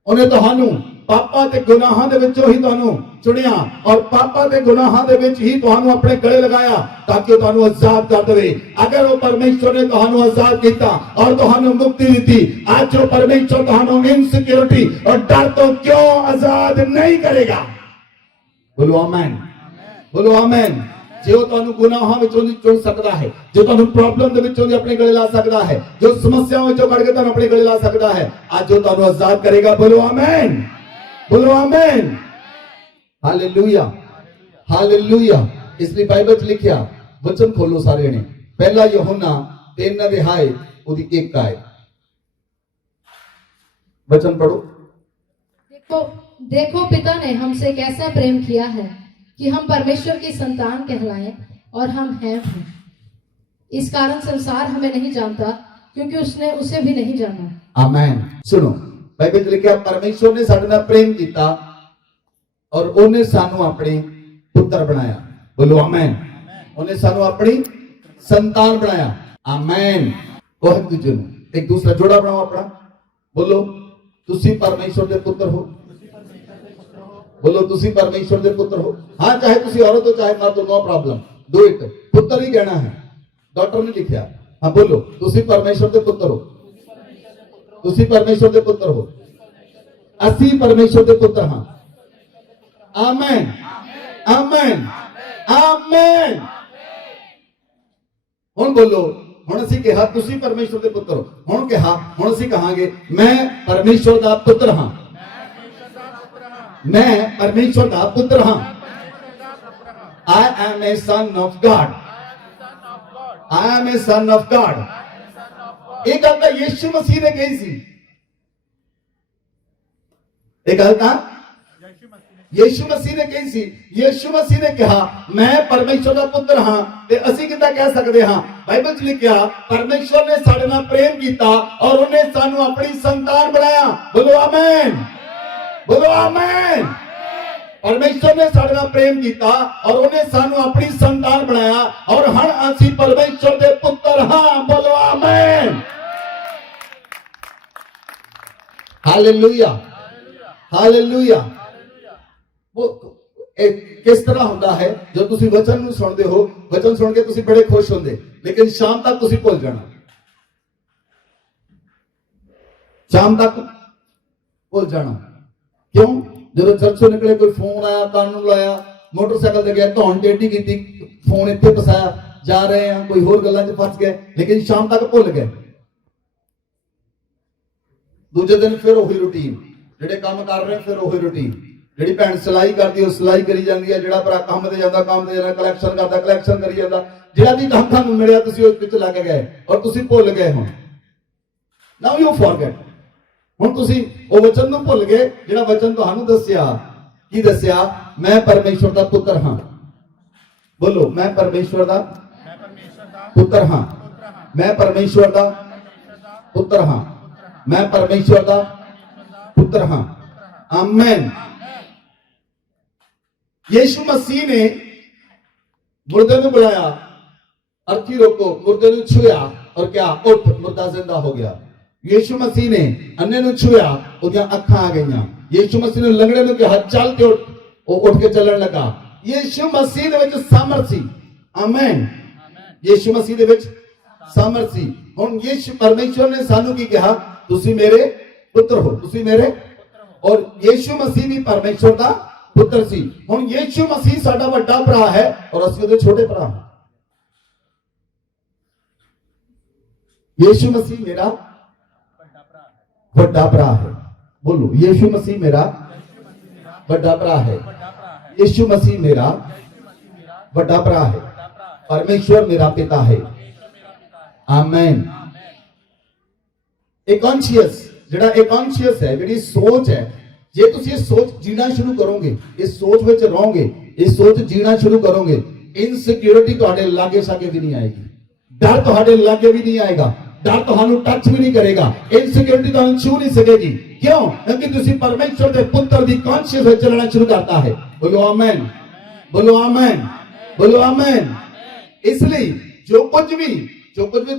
ਉਹਨੇ ਤੁਹਾਨੂੰ ਪਾਪਾਂ ਤੇ ਗੁਨਾਹਾਂ ਦੇ ਵਿੱਚੋਂ ਹੀ ਤੁਹਾਨੂੰ ਚੁਣਿਆ ਔਰ ਪਾਪਾਂ ਤੇ ਗੁਨਾਹਾਂ ਦੇ ਵਿੱਚ ਹੀ ਤੁਹਾਨੂੰ ਆਪਣੇ ਗਲੇ ਲਗਾਇਆ ਤਾਂ ਕਿ ਉਹ ਤੁਹਾਨੂੰ ਆਜ਼ਾਦ ਕਰ ਦੇਵੇ। ਅਗਰ ਉਹ ਪਰਮੇਸ਼ਵਰ ਨੇ ਤੁਹਾਨੂੰ ਆਜ਼ਾਦ ਕੀਤਾ ਔਰ ਤੁਹਾਨੂੰ ਮੁਕਤੀ ਦਿੱਤੀ, ਅੱਜ ਉਹ ਪਰਮੇਸ਼ਵਰ ਤੁਹਾਨੂੰ ਇਨਸਿਕਿਉਰਿਟੀ और डर तो क्यों आजाद नहीं करेगा? बोलो आमेन, बोलो आमेन। जो ਤੁਹਾਨੂੰ ਗੁਨਾਹਾਂ ਵਿੱਚੋਂ ਦੀ ਚੁਣ ਸਕਦਾ ਹੈ, ਜੋ ਤੁਹਾਨੂੰ ਪ੍ਰੋਬਲਮ ਦੇ ਵਿੱਚੋਂ ਦੀ ਆਪਣੇ ਗਲੇ ਲਾ ਸਕਦਾ ਹੈ, ਜੋ ਸਮੱਸਿਆਵਾਂ ਵਿੱਚੋਂ ਕੱਢ ਕੇ ਤੁਹਾਨੂੰ ਆਪਣੇ ਗਲੇ ਲਾ ਸਕਦਾ ਹੈ, ਅੱਜ ਉਹ ਤੁਹਾਨੂੰ ਆਜ਼ਾਦ ਕਰੇਗਾ। बोलो आमेन, बोलो आमेन। Hallelujah, hallelujah. इसलिए बाइबल च लिखिया, वचन खोलो सारे ने, पहला यूहन्ना 3 अध्याय ਉਹਦੀ 1 आयत, वचन पढ़ो। देखो देखो पिता ने हमसे कैसा प्रेम किया है कि हम परमेश्वर की संतान कहलाएं, और हम हैं। इस कारण संसार हमें नहीं जानता क्योंकि उसने उसे भी नहीं जाना। आमेन। सुनो, बाइबल च लिखिया परमेश्वर ने ਸਾਡੇ ਨਾਲ ਪ੍ਰੇਮ ਕੀਤਾ और ਉਹਨੇ ਸਾਨੂੰ ਆਪਣੇ ਪੁੱਤਰ ਬਣਾਇਆ। बोलो आमेन। ਉਹਨੇ ਸਾਨੂੰ ਆਪਣੀ ਸੰਤਾਨ ਬਣਾਇਆ। आमेन। ਉਹ ਇੱਕ ਦੂਜੇ ਨੂੰ ਇੱਕ ਦੂਸਰਾ ਜੋੜਾ ਬਣਾਓ ਆਪਣਾ। बोलो ਤੁਸੀਂ ਪਰਮੇਸ਼ਵਰ ਦੇ ਪੁੱਤਰ ਹੋ। बोलो ਤੁਸੀਂ ਪਰਮੇਸ਼ਵਰ ਦੇ ਪੁੱਤਰ ਹੋ। ਹਾਂ, ਚਾਹੇ ਤੁਸੀਂ ਔਰਤ ਹੋ ਚਾਹੇ ਮਰਦ ਹੋ, नो प्रॉब्लम, डू इट। ਪੁੱਤਰ ਹੀ ਕਹਿਣਾ ਹੈ, ਡਾਕਟਰ ਨੇ ਲਿਖਿਆ। ਹਾਂ, बोलो ਤੁਸੀਂ ਪਰਮੇਸ਼ਵਰ ਦੇ ਪੁੱਤਰ ਹੋ। ਤੁਸੀਂ ਪਰਮੇਸ਼ਵਰ ਦੇ ਪੁੱਤਰ ਹੋ। ਅਸੀਂ ਪਰਮੇਸ਼ਵਰ ਦੇ ਪੁੱਤਰ ਹਾਂ। Amen, amen, amen. ਹੁਣ ਬੋਲੋ, ਹੁਣ ਅਸੀਂ ਕਿਹਾ ਤੁਸੀਂ ਪਰਮੇਸ਼ਵਰ ਦੇ ਪੁੱਤਰ ਹੋ। ਹੁਣ ਕਿਹਾ, ਹੁਣ ਅਸੀਂ ਕਹਾਂਗੇ ਮੈਂ ਪਰਮੇਸ਼ਵਰ ਦਾ ਪੁੱਤਰ ਹਾਂ। मैं परमेश्वर का पुत्र हाँ। I am a son of God. I am a son of God. एक गल तो यीशु मसीह ने कही सी, एक गल तो यीशु मसीह ने कही सी। यीशु मसीह ने कहा मैं परमेश्वर का पुत्र हाँ, ते असी किदां कह सकते हाँ? बाइबल च लिखिया परमेश्वर ने साडे नाल प्रेम किया और उन्हें सानू अपनी संतान बनाया। बोलो आमीन, बोलो आमीन। परमेश्वर ने साडे नाल प्रेम किया और उन्हें सानू अपनी संतान बनाया और हम असी परमेश्वर के पुत्र हाँ। बोलो आमीन, हालेलुया, हालेलुया। वो किस तरह होता है जो तुसी वचन नूं सुनदे हो, वचन सुन के तुसी बड़े खुश होंदे, लेकिन शाम तक तुसी भुल जाना। शाम तक भुल जाना। क्यों? जो चर्चों निकले कोई फोन आया, कान नूं लाया, मोटरसाइकिल ते गया, धौन टेढ़ी की, फोन इत्थे फसाया, जा रहे हैं कोई होर गल्लां च फस गए, लेकिन शाम तक भुल गए। दूजे दिन फिर वही रूटीन, जिहड़े काम कर रहे हैं फिर वही रूटीन। जिहड़ी भैन सिलाई करदी है सिलाई करी जाती है, जिहड़ा भरा काम ते जांदा काम ते जांदा, कलैक्शन करदा कलैक्शन करी जांदा। जिहड़ा भी काम तुहानूं मिलिया तुसीं उस विच लग गए और तुसीं भुल गए। हुण नाउ यू फॉरगेट। हुण तुसीं ਉਹ वचन ਨੂੰ ਭੁੱਲ गए ਜਿਹੜਾ वचन ਤੁਹਾਨੂੰ ਦੱਸਿਆ। ਕੀ ਦੱਸਿਆ? ਮੈਂ ਪਰਮੇਸ਼ਵਰ ਦਾ ਪੁੱਤਰ ਹਾਂ। ਬੋਲੋ, ਮੈਂ ਪਰਮੇਸ਼ਵਰ ਦਾ ਪੁੱਤਰ ਹਾਂ। ਮੈਂ ਪਰਮੇਸ਼ਵਰ ਦਾ ਪੁੱਤਰ ਹਾਂ। ਮੈਂ ਪਰਮੇਸ਼ਵਰ ਦਾ ਪੁੱਤਰ ਹਾਂ। आमेन। यीशु मसीह ने मुर्दे को बुलाया, अर्थी रोको, मुर्दे को छुआ और क्या? उठ, मुर्दा जिंदा हो गया। यीशु मसीह ने अन्य को छुआ, उसकी अखां आ गई। यीशु मसीह ने लंगड़े को कहा चल, ते उठ, वो उठ के चलन लगा। यीशु मसीह दे विच सामर्थ सी। आमेन। यीशु मसीह दे विच सामर्थ सी। हुण यीशु परमेश्वर ने सानू की कहा, तुसी मेरे पुत्र हो, तुसी मेरे। और यीशु मसीह भी परमेश्वर का पुत्र सी। हुण यीशु मसीह साडा वड्डा भरा है और असीं उहदे छोटे भरा हां। यीशु मसीह मेरा वड्डा भरा है। बोलो, यीशु मसीह मेरा वड्डा भरा है। यीशु मसीह मेरा वड्डा भरा है। परमेश्वर मेरा पिता है। आमीन। ए कॉन्शियस, ਜਿਹੜਾ ਇਹ ਕੌਨਸ਼ੀਅਸ ਹੈ, ਜਿਹੜੀ ਸੋਚ ਹੈ, ਜੇ ਤੁਸੀਂ ਇਹ ਸੋਚ ਜੀਣਾ ਸ਼ੁਰੂ ਕਰੋਗੇ, ਇਸ ਸੋਚ ਵਿੱਚ ਰਹੋਗੇ, ਇਸ ਸੋਚ ਜੀਣਾ ਸ਼ੁਰੂ ਕਰੋਗੇ, ਇਨਸਿਕਿਉਰਿਟੀ ਤੁਹਾਡੇ ਲਾਗੇ ਸਾਗੇ ਵੀ ਨਹੀਂ ਆਏਗੀ, ਡਰ ਤੁਹਾਡੇ ਲਾਗੇ ਵੀ ਨਹੀਂ ਆਏਗਾ, ਡਰ ਤੁਹਾਨੂੰ ਟੱਚ ਵੀ ਨਹੀਂ ਕਰੇਗਾ, ਇਨਸਿਕਿਉਰਿਟੀ ਤੁਹਾਨੂੰ ਛੂ ਨਹੀਂ ਸਕੇਗੀ। क्यों? क्योंकि तुसी परमेश्वर के पुत्र दी कॉन्शियस में चलना शुरू करता है। बोलो आमेन, बोलो आमेन, बोलो आमेन। इसलिए जो कुछ भी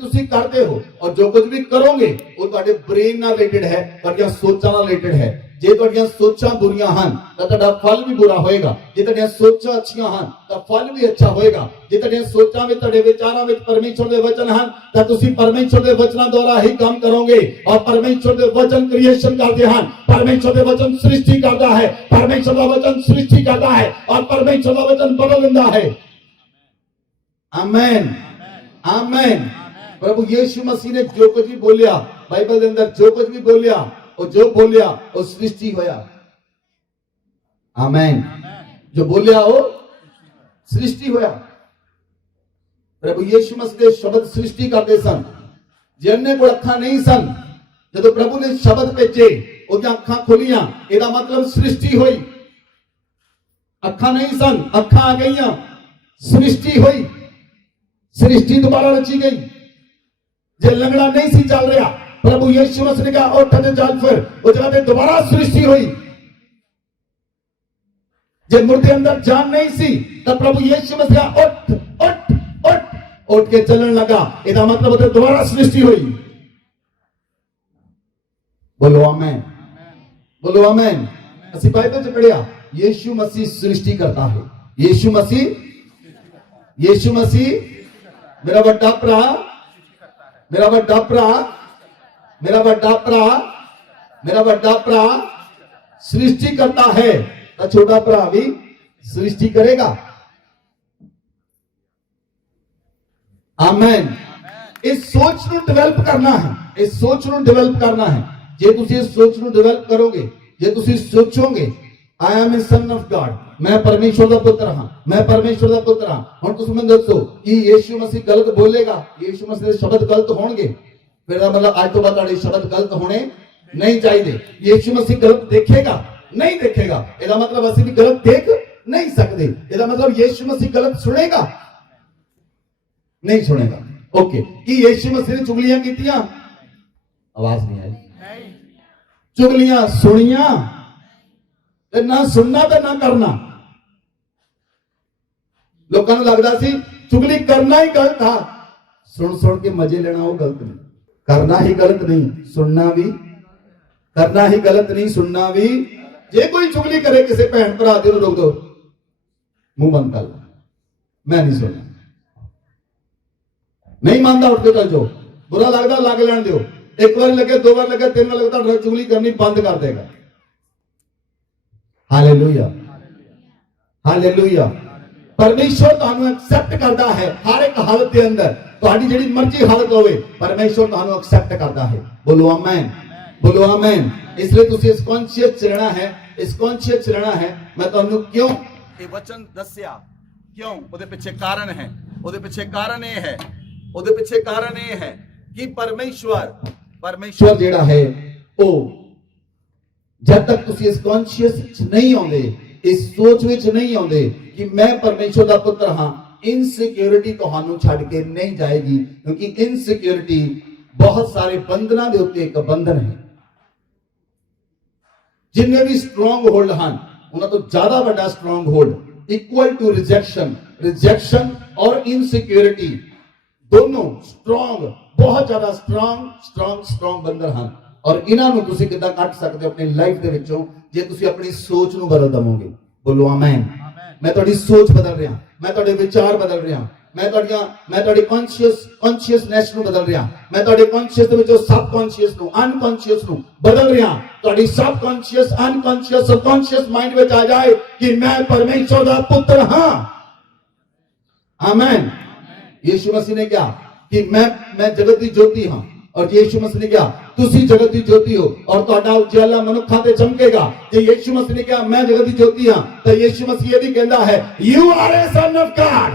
तुसी करते हो और जो कुछ भी करोगे वो ਤੁਹਾਡੇ ब्रेन ਨਾਲ रिलेटेड है, ਤੁਹਾਡੀਆਂ ਸੋਚਾਂ ਨਾਲ रिलेटेड है। ਜੇ ਤੁਹਾਡੀਆਂ ਸੋਚਾਂ ਬੁਰੀਆਂ ਹਨ ਤਾਂ ਤੁਹਾਡਾ ਫਲ ਵੀ ਬੁਰਾ ਹੋਏਗਾ, ਜੇ ਤੁਹਾਡੀਆਂ ਸੋਚਾਂ ਅੱਛੀਆਂ ਹਨ ਤਾਂ ਫਲ ਵੀ ਅੱਛਾ ਹੋਏਗਾ। ਜੇ ਤੁਹਾਡੀਆਂ ਸੋਚਾਂ ਵਿੱਚ, ਤੁਹਾਡੇ ਵਿਚਾਰਾਂ ਵਿੱਚ ਪਰਮੇਸ਼ਰ ਦੇ ਵਚਨ ਹਨ ਤਾਂ ਤੁਸੀਂ ਪਰਮੇਸ਼ਰ ਦੇ ਵਚਨਾਂ ਦੁਆਰਾ ਹੀ ਕੰਮ ਕਰੋਗੇ। और परमेश्वर ਦੇ ਵਚਨ ਕ੍ਰੀਏਸ਼ਨ ਕਰਦੇ ਹਨ, परमेश्वर ਦੇ ਵਚਨ ਸ੍ਰਿਸ਼ਟੀ ਕਰਦਾ ਹੈ, परमेश्वर ਦਾ ਵਚਨ ਸ੍ਰਿਸ਼ਟੀ ਕਰਦਾ ਹੈ और परमेश्वर ਦਾ ਵਚਨ ਬਦਲ ਦਿੰਦਾ ਹੈ। आमेन, आमेन। प्रभु यीशु मसीह ने जो कुछ भी बोलिया, बाइबल के अंदर जो कुछ भी बोलिया, और जो बोलिया वो सृष्टि होया। आमेन। जो बोलिया वो सृष्टि होया। प्रभु यीशु मसीह के शब्द सृष्टि करते सन। जिन्ने को अखां नहीं सन, जब प्रभु ने शब्द भेजे उनकी अखां खुलियां, इसका मतलब सृष्टि हुई। अखां नहीं सन, अखां आ गई, सृष्टि हुई, सृष्टि दोबारा रची गई। जे लंगड़ा नहीं सी चल रहा, प्रभु यीशु मसीह ने कहा उठ ते चल, फिर उस जगह पे दोबारा सृष्टि हुई। जे मुर्दे अंदर जान नहीं सी तो प्रभु यीशु मसीह कहा उठ उठ उठ, उठ के चलने लगा। इसका मतलब उसे दोबारा सृष्टि हुई। बोलो आमेन, बोलो आमेन। असि बाइबल च पढ़िया, यीशु मसीह सृष्टि करता है। यीशु मसीह मेरा बड़ा भरा, मेरा बड़ा भरा, मेरा बड़ा भरा, मेरा बड़ा भरा सृष्टि करता है तो छोटा भरा भी सृष्टि करेगा। आमेन। इस सोच को डेवलप करना है, इस सोच को डेवलप करना है। जे तुसी इस सोच को डेवलप करोगे, जे तुसी सोचोगे I am a son of God, मैं परमेश्वर का पुत्र हां, मैं परमेश्वर का पुत्र हां। हुण तुसीं मैनूं दसो कि यीशु मसीह गलत बोलेगा, यीशु मसीह के शब्द गलत होणगे? फिर मतलब आज तो बाद तुहाडे शब्द गलत होने नहीं चाहिए। यीशु मसीह गलत देखेगा? नहीं देखेगा। इसका मतलब असीं भी गलत देख नहीं सकते। इसका मतलब यीशु मसीह गलत सुनेगा? नहीं सुनेगा। ओके। कि यीशु मसीह ने चुगलियां कीतियां? आवाज नहीं आई। चुगलियां सुनिया ते ना सुनना ते ना करना। लोगों को लगता सी चुगली करना ही गलत था, सुन के मजे लेना वो गलत नहीं, करना ही गलत नहीं, सुनना भी, करना ही गलत नहीं, सुनना भी। जे कोई चुगली करे किसी भैन भरा दे रोक दो, मुंह बंद कर, मैं नहीं सुनना। नहीं मानता उठ के चल जाओ, बुरा लगता लग लैन दो। एक बार लगे, दो बार लगे, तीन बार लगे, चुगली करनी बंद कर देगा। Hallelujah, hallelujah. परमेश्वर तुहानू एक्सेप्ट करता है हर एक हालत के अंदर, तुहाडी जिहड़ी मर्जी हालत होवे, परमेश्वर तुहानू एक्सेप्ट करता है। बोलो आमेन, बोलो आमेन। इसलिए तुसीं इस कॉन्शियस रहना है, इस कॉन्शियस रहना है। मैं तुहानू क्यों ये वचन दस्या, क्यों ਉਹਦੇ ਪਿੱਛੇ ਕਾਰਨ ਹੈ, ਉਹਦੇ ਪਿੱਛੇ ਕਾਰਨ ਇਹ ਹੈ, ਉਹਦੇ ਪਿੱਛੇ ਕਾਰਨ ਇਹ ਹੈ कि परमेश्वर ਜਿਹੜਾ है ਉਹ जब तक तुसी इस कॉन्शियस नहीं आउंदे, ਇਸ ਸੋਚ ਵਿੱਚ ਨਹੀਂ ਆਉਂਦੇ ਕਿ ਮੈਂ ਪਰਮੇਸ਼ਰ ਦਾ ਪੁੱਤਰ ਹਾਂ, ਇਨਸਿਕਿਉਰਿਟੀ ਤੁਹਾਨੂੰ ਛੱਡ ਕੇ ਨਹੀਂ ਜਾਏਗੀ, ਕਿਉਂਕਿ ਇਨਸਿਕਿਉਰਿਟੀ ਬਹੁਤ ਸਾਰੇ ਬੰਧਨਾਂ ਦੇ ਉੱਤੇ ਇੱਕ ਬੰਧਨ ਹੈ। ਜਿੰਨੇ ਵੀ ਸਟਰੋਂਗ ਹੋਲਡ ਹਨ, ਉਹਨਾਂ ਤੋਂ ਜ਼ਿਆਦਾ ਵੱਡਾ strong hold equal to rejection ਔਰ ਇਨਸਿਕਿਉਰਿਟੀ, ਦੋਨੋਂ ਸਟਰੋਂਗ, ਬਹੁਤ ਜ਼ਿਆਦਾ ਸਟਰੋਂਗ ਬੰਧਨ ਹਨ। ਔਰ ਇਹਨਾਂ ਨੂੰ ਤੁਸੀਂ ਕਿੱਦਾਂ ਕੱਟ ਸਕਦੇ ਹੋ ਆਪਣੀ ਲਾਈਫ ਦੇ ਵਿੱਚੋਂ, ਜੇ ਤੁਸੀਂ ਆਪਣੀ ਸੋਚ ਨੂੰ ਬਦਲ ਦਵੋਗੇ। ਬੋਲੋ ਆਮੇਨ। ਮੈਂ ਤੁਹਾਡੀ ਸੋਚ ਬਦਲ ਰਿਹਾ, ਮੈਂ ਤੁਹਾਡੇ ਵਿਚਾਰ ਬਦਲ ਰਿਹਾ, ਮੈਂ ਤੁਹਾਡੀ ਕੌਨਸ਼ੀਅਸਨੈਸ ਨੂੰ ਬਦਲ ਰਿਹਾ, ਮੈਂ ਤੁਹਾਡੇ ਕੌਨਸ਼ੀਅਸ ਦੇ ਵਿੱਚੋਂ ਸਬਕੌਨਸ਼ੀਅਸ ਨੂੰ, ਅਨਕੌਨਸ਼ੀਅਸ ਨੂੰ ਬਦਲ ਰਿਹਾ। ਤੁਹਾਡੀ ਸਬਕੌਨਸ਼ੀਅਸ, ਅਨਕੌਨਸ਼ੀਅਸ, ਸਬਕੌਨਸ਼ੀਅਸ ਮਾਈਂਡ ਵਿੱਚ ਆ ਜਾਏ ਕਿ ਮੈਂ ਪਰਮੇਸ਼ਰ ਦਾ ਪੁੱਤਰ ਹਾਂ। आमेन। यीशु मसीह ने कहा कि मैं जगत की ज्योति हां, और यीशु मसीह ने कहा तुसी जगत की ज्योति हो और ਤੁਹਾਡਾ ਉਜਾਲਾ ਮਨੁੱਖਾਂ ਤੇ ਚਮਕੇਗਾ। ਜੇ ਯੀਸ਼ु मसीह ने कहा मैं जगत की ज्योति हां, ਤਾਂ ਯੀशु मसीह ਇਹ ਵੀ ਕਹਿੰਦਾ ਹੈ you are a son of God,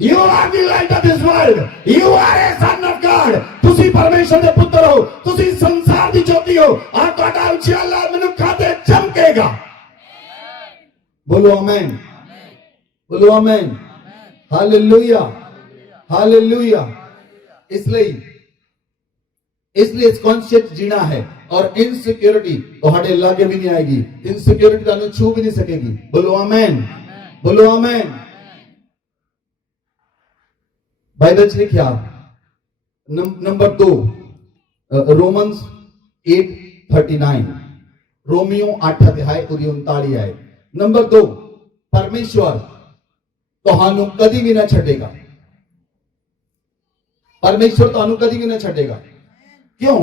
you are the light of this world, you are a son of God। ਤੁਸੀਂ ਪਰਮੇਸ਼ਰ ਦੇ ਪੁੱਤਰ ਹੋ, ਤੁਸੀਂ ਸੰਸਾਰ ਦੀ ज्योति ਹੋ, और ਤੁਹਾਡਾ ਉਜਾਲਾ ਮਨੁੱਖਾਂ ਤੇ ਚਮਕੇਗਾ। बोलो आमीन, बोलो आमीन, हालेलुया, हालेलुया। इसलिए इस कॉन्शियस जीना है, और इनसिक्योरिटी ਤੁਹਾਡੇ लागे भी नहीं आएगी, इनसिक्योरिटी ਤੁਹਾਨੂੰ छू भी नहीं सकेगी। बोलो आमीन, बोलो आमीन। बाइबल में लिखा नंबर 2 रोमन्स 8:39, रोमियो 8 अध्याय 39 आए। नंबर 2 परमेश्वर ਤੁਹਾਨੂੰ ਕਦੀ ਵੀ ਨਾ ਛੱਡੇਗਾ, परमेश्वर ਤੁਹਾਨੂੰ ਕਦੀ ਵੀ ਨਾ ਛੱਡੇਗਾ। क्यों?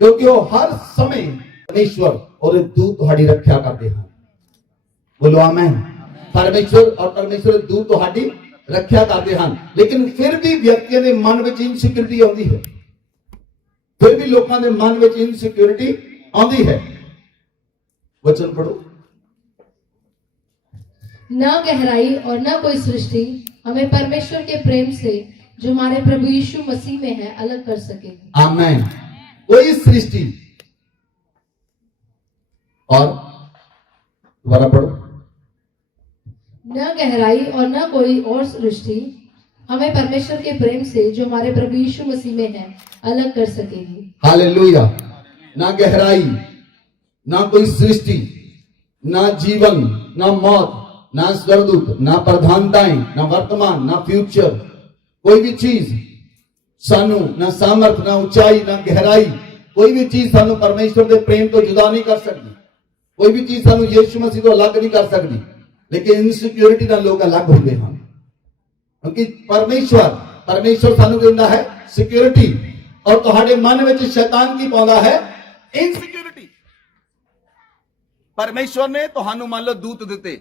क्योंकि वो हर समय परमेश्वर और दूत ਤੁਹਾਡੀ ਰੱਖਿਆ ਕਰਦੇ ਹਨ। बोलो आमीन। परमेश्वर और परमेश्वर दूत ਤੁਹਾਡੀ ਰੱਖਿਆ ਕਰਦੇ ਹਨ, लेकिन फिर भी ਵਿਅਕਤੀਆਂ ਦੇ ਮਨ ਵਿੱਚ ਇਨਸਿਕਿਉਰਿਟੀ ਆਉਂਦੀ ਹੈ, फिर भी ਲੋਕਾਂ ਦੇ ਮਨ ਵਿੱਚ ਇਨਸਿਕਿਉਰਿਟੀ ਆਉਂਦੀ ਹੈ। वचन पढ़ो। न गहराई और न कोई सृष्टि हमें परमेश्वर के प्रेम से जो हमारे प्रभु यीशु मसीह में है अलग कर सकेगी। आमीन। कोई सृष्टि, और दोबारा पढ़ो। न गहराई और न कोई और सृष्टि हमें परमेश्वर के प्रेम से जो हमारे प्रभु यीशु मसीह में है अलग कर सकेगी। हालेलुया। ना गहराई, ना कोई सृष्टि, ना जीवन, ना मौत, ना स्वर्गदूत, ना प्रधानताएं, ना वर्तमान, ना फ्यूचर, कोई भी चीज सानू, ना सामर्थ, ना ऊंचाई, ना गहराई, कोई भी चीज सानू परमेश्वर के प्रेम तो जुदा नहीं कर सकती। कोई भी चीज सानू यीशु मसीह तो अलग नहीं कर सकती। लेकिन इनसिक्योरिटी ना लोग अलग होंगे हैं, क्योंकि परमेश्वर सानू कहता है सिक्योरिटी, और तुम्हारे मन में शैतान की पाਉਂਦਾ है इनसिक्योरिटी। परमेश्वर ने ਤੁਹਾਨੂੰ मान लो दूत ਦਿੱਤੇ,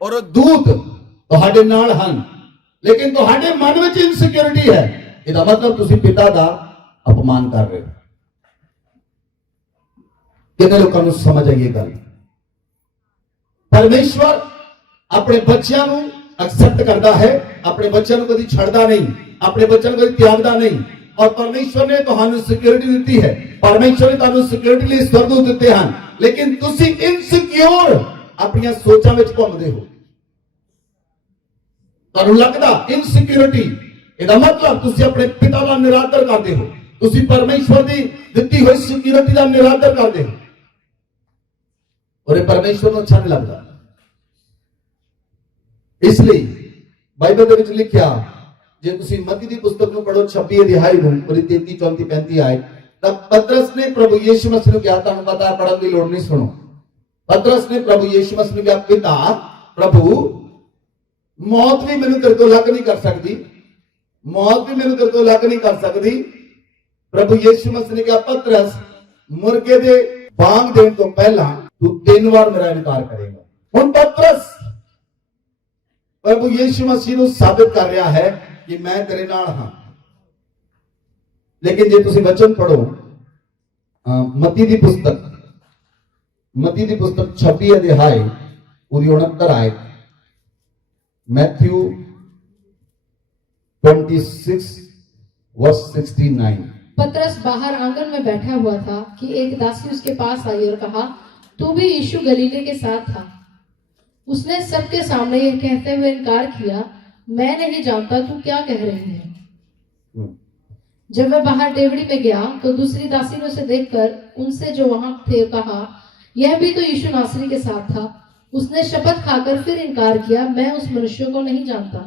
और दूत ਤੁਹਾਡੇ ਨਾਲ ਹਨ, लेकिन ਤੁਹਾਡੇ मन में इनसिक्योरिटी है। ਇਹਦਾ मतलब ਤੁਸੀਂ ਪਿਤਾ ਦਾ ਅਪਮਾਨ ਕਰ ਰਹੇ ਹੋ। ਕਿੰਨੇ ਲੋਕਾਂ ਨੂੰ ਸਮਝ ਆਈ ਇਹ ਗੱਲ? परमेश्वर अपने बच्चों ਨੂੰ एक्सेप्ट करता है, अपने बच्चों ਨੂੰ कभी ਛੱਡਦਾ नहीं, अपने बच्चों ਨੂੰ कभी त्यागदा नहीं। और परमेश्वर ने ਤੁਹਾਨੂੰ सिक्योरिटी दी है, परमेश्वर ने ਤੁਹਾਨੂੰ सिक्योरिटी ਲਈ स्वर्गदूत ਦਿੱਤੇ ਹਨ, लेकिन ਤੁਸੀਂ इनसिक्योर अपनी सोचां ਵਿੱਚ ਘੁੰਮਦੇ ਹੋ। ਤੁਹਾਨੂੰ ਲੱਗਦਾ इनसिक्योरिटी, ਇਹਦਾ मतलब ਤੁਸੀਂ ਆਪਣੇ ਪਿਤਾ ਦਾ ਨਿਰਾਦਰ ਕਰਦੇ ਹੋ, ਤੁਸੀਂ परमेश्वर ਦੀ ਦਿੱਤੀ ਹੋਈ सिक्योरिटी ਦਾ ਨਿਰਾਦਰ ਕਰਦੇ ਹੋ, और ये परमेश्वर ਨੂੰ अच्छा नहीं लगता। इसलिए बाइबल ਦੇ ਵਿੱਚ ਲਿਖਿਆ, ਜੇ ਤੁਸੀਂ ਮਤੀ ਦੀ ਪੁਸਤਕ ਨੂੰ ਪੜੋ 26 ਅਧਿਆਇ ਨੂੰ, ਉਹਦੀ 33, 34, 35 ਆਏ, ਤਾਂ ਪਤਰਸ ਨੇ ਪ੍ਰਭੂ ਯੀਸ਼ੂ ਮਸੀਹ ਨੂੰ ਕਿਹਾ, ਤੁਹਾਨੂੰ ਪਤਾ ਪੜਨ ਦੀ ਲੋੜ ਨਹੀਂ, ਸੁਣੋ। ਪਤਰਸ ਨੇ ਪ੍ਰਭੂ ਯੀਸ਼ੂ ਮਸੀਹ ਨੂੰ ਕਿਹਾ, ਪਿਤਾ ਪ੍ਰਭੂ मौत भी मैनू तेरे को अलग नहीं कर सकती, मौत भी मैनू तेरे को अलग नहीं कर सकती। प्रभु यीशु मसीह ने कहा, पतरस मुर्गे दे बांग देने तो पहला तू 3 बार मेरा इनकार करेगा। हुण पतरस प्रभु यीशु मसीह ਨੂੰ साबित कर रहा है कि मैं तेरे नाल हां। लेकिन जे तुसीं वचन पढ़ो मती दी पुस्तक 26 अध्याय ਉਹਦੀ 69 आयत, मैथ्यू 26 वर्स 69। पतरस बाहर आंगन में बैठा हुआ था कि एक दासी उसके पास आई और कहा, तू भी यीशु गलीले के साथ था। उसने सबके सामने यह कहते हुए इनकार किया, मैं नहीं जानता तू क्या कह रही है। जब वह बाहर डेवढ़ी में गया तो दूसरी दासी ने उसे देखकर उनसे जो वहां थे कहा, यह भी तो यीशु नासरी के साथ था। उसने शपथ खाकर फिर इनकार किया, मैं उस मनुष्य को नहीं जानता।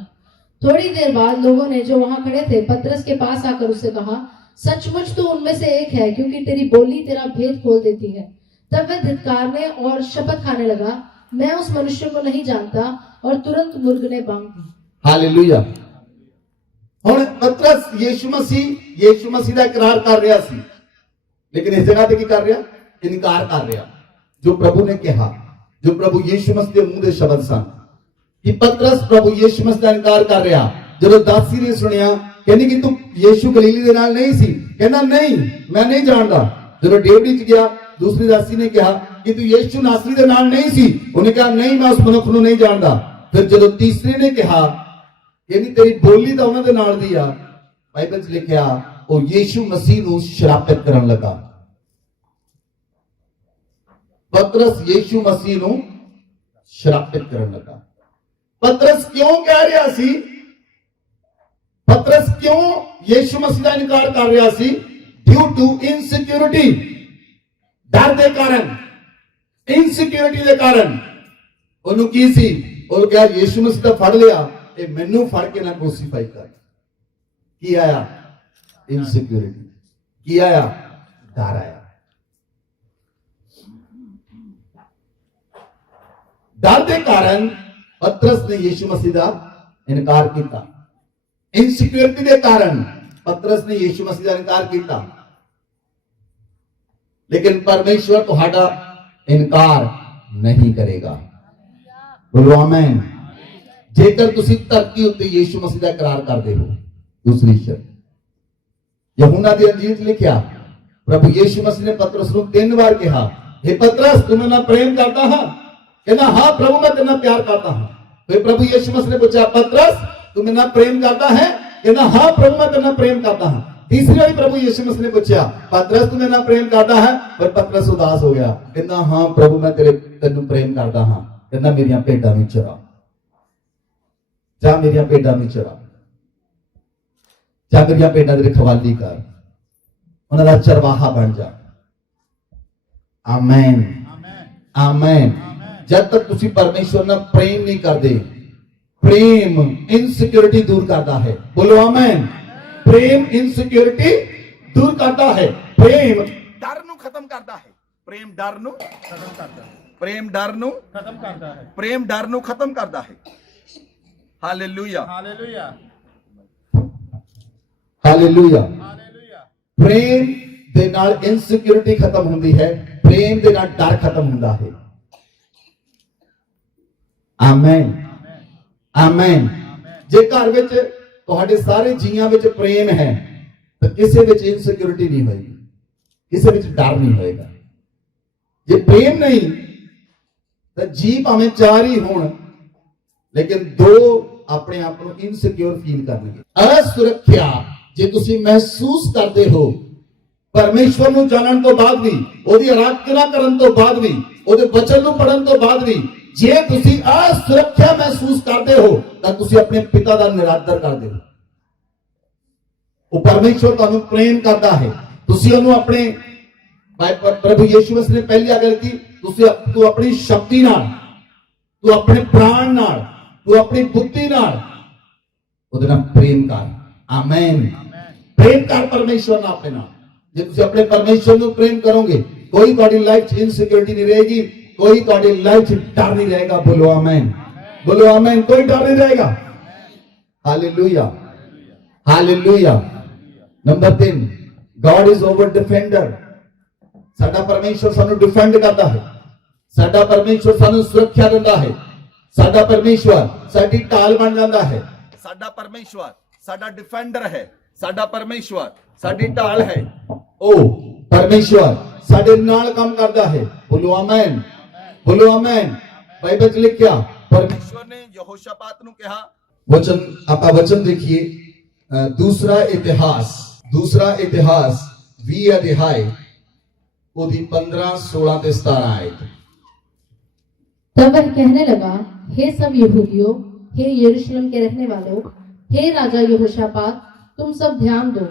थोड़ी देर बाद लोगों ने जो वहां खड़े थे पतरस के पास आकर उससे कहा, सचमुच तो उनमें से एक है, क्योंकि तेरी बोली तेरा भेद खोल देती है। तब वह धिक्कारने और शपथ खाने लगा, मैं उस मनुष्य को नहीं जानता, और तुरंत मुर्ग ने बांग दी। हालेलुया। ਹੁਣ ਪਤਰਸ ਯੀਸ਼ੂ ਮਸੀਹ ਦਾ ਇਕਰਾਰ ਕਰ ਰਿਹਾ ਸੀ, ਲੇਕਿਨ ਇਸ ਜਗ੍ਹਾ ਤੇ ਕੀ ਕਰ ਰਿਹਾ? ਇਨਕਾਰ ਕਰ ਰਿਹਾ। ਜੋ ਪ੍ਰਭੂ ਨੇ ਕਿਹਾ, ਜੋ ਪ੍ਰਭੂ ਯੀਸ਼ੂ ਮਸੀਹ ਦੇ ਮੂੰਹ ਦੇ ਸ਼ਬਦ ਸਨ, ਕਿ ਪਤਰਸ ਪ੍ਰਭੂ ਯੀਸ਼ੂ ਮਸੀਹ ਦਾ ਇਨਕਾਰ ਕਰ ਰਿਹਾ। ਜਦੋਂ ਦਾਸੀ ਨੇ ਸੁਣਿਆ, ਕਹਿੰਦੀ ਕਿ ਤੂੰ ਯੀਸ਼ੂ ਗਲੀਲੀ ਦੇ ਨਾਲ ਨਹੀਂ ਸੀ, ਕਹਿੰਦਾ ਨਹੀਂ, ਮੈਂ ਨਹੀਂ ਜਾਣਦਾ। ਜਦੋਂ ਡੇਵਢੀ ਚ ਗਿਆ, ਦੂਸਰੀ ਦਾਸੀ ਨੇ ਕਿਹਾ ਕਿ ਤੂੰ ਯੀਸ਼ੂ ਨਾਸਰੀ ਦੇ ਨਾਲ ਨਹੀਂ ਸੀ, ਉਹਨੇ ਕਿਹਾ ਨਹੀਂ, ਮੈਂ ਉਸ ਮਨੁੱਖ ਨੂੰ ਨਹੀਂ ਜਾਣਦਾ। ਫਿਰ ਜਦੋਂ ਤੀਸਰੀ ਨੇ ਕਿਹਾ, ਕਹਿੰਦੀ ਤੇਰੀ ਬੋਲੀ ਤਾਂ ਉਹਨਾਂ ਦੇ ਨਾਲ ਦੀ ਆ, ਬਾਈਬਲ 'ਚ ਲਿਖਿਆ ਉਹ ਯੀਸ਼ੂ ਮਸੀਹ ਨੂੰ ਸ਼ਰਾਪਿਤ ਕਰਨ ਲੱਗਾ। ਪਤਰਸ ਯੀਸ਼ੂ ਮਸੀਹ ਨੂੰ ਸ਼ਰਾਪਿਤ ਕਰਨ ਲੱਗਾ। ਪਤਰਸ ਕਿਉਂ ਕਹਿ ਰਿਹਾ ਸੀ? ਪਤਰਸ ਕਿਉਂ ਯੀਸ਼ੂ ਮਸੀਹ ਦਾ ਇਨਕਾਰ ਕਰ ਰਿਹਾ ਸੀ? ਡਿਊ ਟੂ ਇਨਸਿਕਿਉਰਿਟੀ, ਡਰ ਦੇ ਕਾਰਨ, ਇਨਸਿਕਿਉਰਿਟੀ ਦੇ ਕਾਰਨ। ਉਹਨੂੰ ਕੀ ਸੀ? ਉਹ ਕਿਹਾ ਯੀਸ਼ੂ ਮਸੀਹ ਦਾ ਫੜ ਲਿਆ, ਇਹ ਮੈਨੂੰ ਫੜ ਕੇ ਨਾ ਕ੍ਰੂਸੀਫਾਈ ਕਰ। ਕੀ ਆਇਆ? ਇਨਸਿਕਿਉਰਿਟੀ। ਕੀ ਆਇਆ? ਡਰ ਆਇਆ। ਡਰ ਦੇ ਕਾਰਨ ਪਤਰਸ ਨੇ ਯੀਸ਼ੂ ਮਸੀਹ ਦਾ ਇਨਕਾਰ ਕੀਤਾ। ਇਨਸਿਕਿਉਰਿਟੀ ਦੇ ਕਾਰਨ ਪਤਰਸ ਨੇ ਯੀਸ਼ੂ ਮਸੀਹ ਦਾ ਇਨਕਾਰ ਕੀਤਾ। ਲੇਕਿਨ ਪਰਮੇਸ਼ਵਰ ਤੁਹਾਡਾ ਇਨਕਾਰ ਨਹੀਂ ਕਰੇਗਾ। ਬੋਲੋ ਆਮੇਨ। ਜੇਕਰ ਤੁਸੀਂ ਧਰਤੀ ਉੱਤੇ ਯੀਸ਼ੂ ਮਸੀਹ ਦਾ ਇਕਰਾਰ ਕਰਦੇ ਹੋ। ਦੂਸਰੀ ਸ਼ਰਤ, ਯਹੂਨਾ ਦੀ ਅੰਜੀਲ 'ਚ ਲਿਖਿਆ, ਪ੍ਰਭੂ ਯੀਸ਼ੂ ਮਸੀਹ ਨੇ ਪਤਰਸ ਨੂੰ 3 ਵਾਰ ਕਿਹਾ, हे पतरस, तू मेरे नाल प्रेम करता है? कहना हाँ प्रभु, मैं तेरे नाल प्यार करता हूं। फिर प्रभु यीशु मसीह ने पूछा, पतरस तू मेरे नाल प्रेम करता है? कहना हाँ प्रभु, मैं तेरे नाल प्रेम करता हूं। तीसरी बार प्रभु यीशु मसीह ने पूछा, पतरस तू मेरे नाल प्रेम करता है? फिर पतरस उदास हो गया, कहना हाँ प्रभु, मैं तेनू प्रेम करता हां। कहना मेरियां भेडां नूं चरा, जा मेरियां भेडां नूं चरा, जा मेरियां भेडां दे रखवाली कर, उन्हां दा चरवाहा बन जा। आमेन, आमेन। जब तक तुसी परमेश्वर नाल प्रेम नहीं करते, प्रेम इनसिक्योरिटी दूर करता है। बोलो आमेन। प्रेम इनसिक्योरिटी दूर करता है। प्रेम डर नूं खत्म करता है। प्रेम डर नूं खत्म करता है। प्रेम डर नूं खत्म करता है। प्रेम डर नूं खत्म करता है। Hallelujah, hallelujah, hallelujah, hallelujah. प्रेम ਦੇ ਨਾਲ ਇਨਸਿਕਿਉਰਿਟੀ ਖਤਮ ਹੁੰਦੀ ਹੈ, ਪ੍ਰੇਮ ਦੇ ਨਾਲ ਡਰ ਖਤਮ ਹੁੰਦਾ ਹੈ। Amen, amen. ਜੇ ਘਰ ਵਿੱਚ ਤੁਹਾਡੇ ਸਾਰੇ ਜੀਆਂ ਵਿੱਚ ਪ੍ਰੇਮ ਹੈ ਤਾਂ ਕਿਸੇ ਵਿੱਚ ਇਨਸਿਕਿਉਰਿਟੀ ਨਹੀਂ ਹੋਏਗੀ, ਕਿਸੇ ਵਿੱਚ ਡਰ ਨਹੀਂ ਹੋਏਗਾ। ਜੇ ਪ੍ਰੇਮ ਨਹੀਂ ਤਾਂ ਜੀ ਭਾਵੇਂ 4 ਹੀ ਹੋਣ, ਲੇਕਿਨ 2 ਆਪਣੇ ਆਪ ਨੂੰ ਇਨਸਿਕਿਉਰ ਫੀਲ ਕਰਨਗੇ। ਅਸੁਰੱਖਿਆ ਜੇ ਤੁਸੀਂ ਮਹਿਸੂਸ ਕਰਦੇ ਹੋ, परमेश्वर ਨੂੰ ਜਾਣਨ ਤੋਂ ਬਾਅਦ ਵੀ, ਉਹਦੀ ਆਰਾਧਨਾ ਕਰਨ ਤੋਂ ਬਾਅਦ ਵੀ, ਉਹਦੇ ਬਚਨ ਨੂੰ ਪੜਨ ਤੋਂ ਬਾਅਦ ਵੀ, ਜੇ ਤੁਸੀਂ ਅਸੁਰੱਖਿਆ ਮਹਿਸੂਸ ਕਰਦੇ ਹੋ ਤਾਂ ਤੁਸੀਂ ਆਪਣੇ ਪਿਤਾ ਦਾ ਨਿਰਾਦਰ ਕਰਦੇ ਹੋ। ਉਹ ਪਰਮੇਸ਼ਵਰ ਤੁਹਾਨੂੰ ਪ੍ਰੇਮ ਕਰਦਾ ਹੈ। ਤੁਸੀਂ ਉਹਨੂੰ ਆਪਣੇ ਪ੍ਰਭੂ ਯੀਸ਼ੂ ਮਸੀਹ ਨੇ ਪਹਿਲੀ ਆਗਿਆ ਦਿੱਤੀ, ਤੂੰ ਆਪਣੀ ਸ਼ਕਤੀ ਨਾਲ, ਤੂੰ ਆਪਣੇ ਪ੍ਰਾਣ ਨਾਲ, ਤੂੰ ਆਪਣੀ ਬੁੱਧੀ ਨਾਲ ਉਹਦੇ ਨਾਲ ਪ੍ਰੇਮ ਕਰ। ਆਮੇਨ। ਪ੍ਰੇਮ ਕਰ ਪਰਮੇਸ਼ਵਰ ਨਾਲ ਆਪਣੇ ਨਾਲ। ਜੇ ਤੁਸੀਂ ਆਪਣੇ ਪਰਮੇਸ਼ਵਰ ਨੂੰ ਪ੍ਰੇਮ ਕਰੋਗੇ, ਕੋਈ ਤੁਹਾਡੀ ਲਾਈਫ 'ਚ ਇਨਸਿਕਿਉਰਿਟੀ ਨਹੀਂ ਰਹੇਗੀ, ਕੋਈ ਤੁਹਾਡੀ ਲਾਈਫ 'ਚ ਡਰ ਨਹੀਂ ਰਹੇਗਾ। ਬੋਲੋ ਆਮੇਨ, ਬੋਲੋ ਆਮੇਨ। ਕੋਈ ਡਰ ਨਹੀਂ ਰਹੇਗਾ। Hallelujah, hallelujah. Number 3, god is over defender. ਸਾਡਾ ਪਰਮੇਸ਼ਵਰ ਸਾਨੂੰ ਡਿਫੈਂਡ ਕਰਦਾ ਹੈ। ਸਾਡਾ ਪਰਮੇਸ਼ਵਰ ਸਾਨੂੰ ਸੁਰੱਖਿਆ ਦਿੰਦਾ ਹੈ। ਸਾਡਾ ਪਰਮੇਸ਼ਵਰ ਸਾਡੀ ਢਾਲ ਬਣ ਜਾਂਦਾ ਹੈ। ਸਾਡਾ ਪਰਮੇਸ਼ਵਰ ਸਾਡਾ ਡਿਫੈਂਡਰ ਹੈ। ਸਾਡਾ ਪਰਮੇਸ਼ਵਰ ਸਾਡੀ ਢਾਲ ਹੈ। ਉਹ ਪਰਮੇਸ਼ਵਰ ਸਾਡੇ ਨਾਲ ਕੰਮ ਕਰਦਾ ਹੈ। ਬੋਲੋ ਆਮੇਨ, ਬੋਲੋ ਆਮੇਨ। ਬਾਈਬਲ 'ਚ ਲਿਖਿਆ, ਪਰਮੇਸ਼ਵਰ ਨੇ ਯਹੋਸ਼ਾਪਾਤ ਨੂੰ ਕਿਹਾ, वचन आप वचन देखिए, दूसरा इतिहास 20 अध्याय ओदी 15, 16 ते 17 आयत। तब वह कहने लगा, हे सब यहूदियों, हे यरूशलेम के रहने वालों, हे राजा यहोशापात, तुम सब ध्यान दो।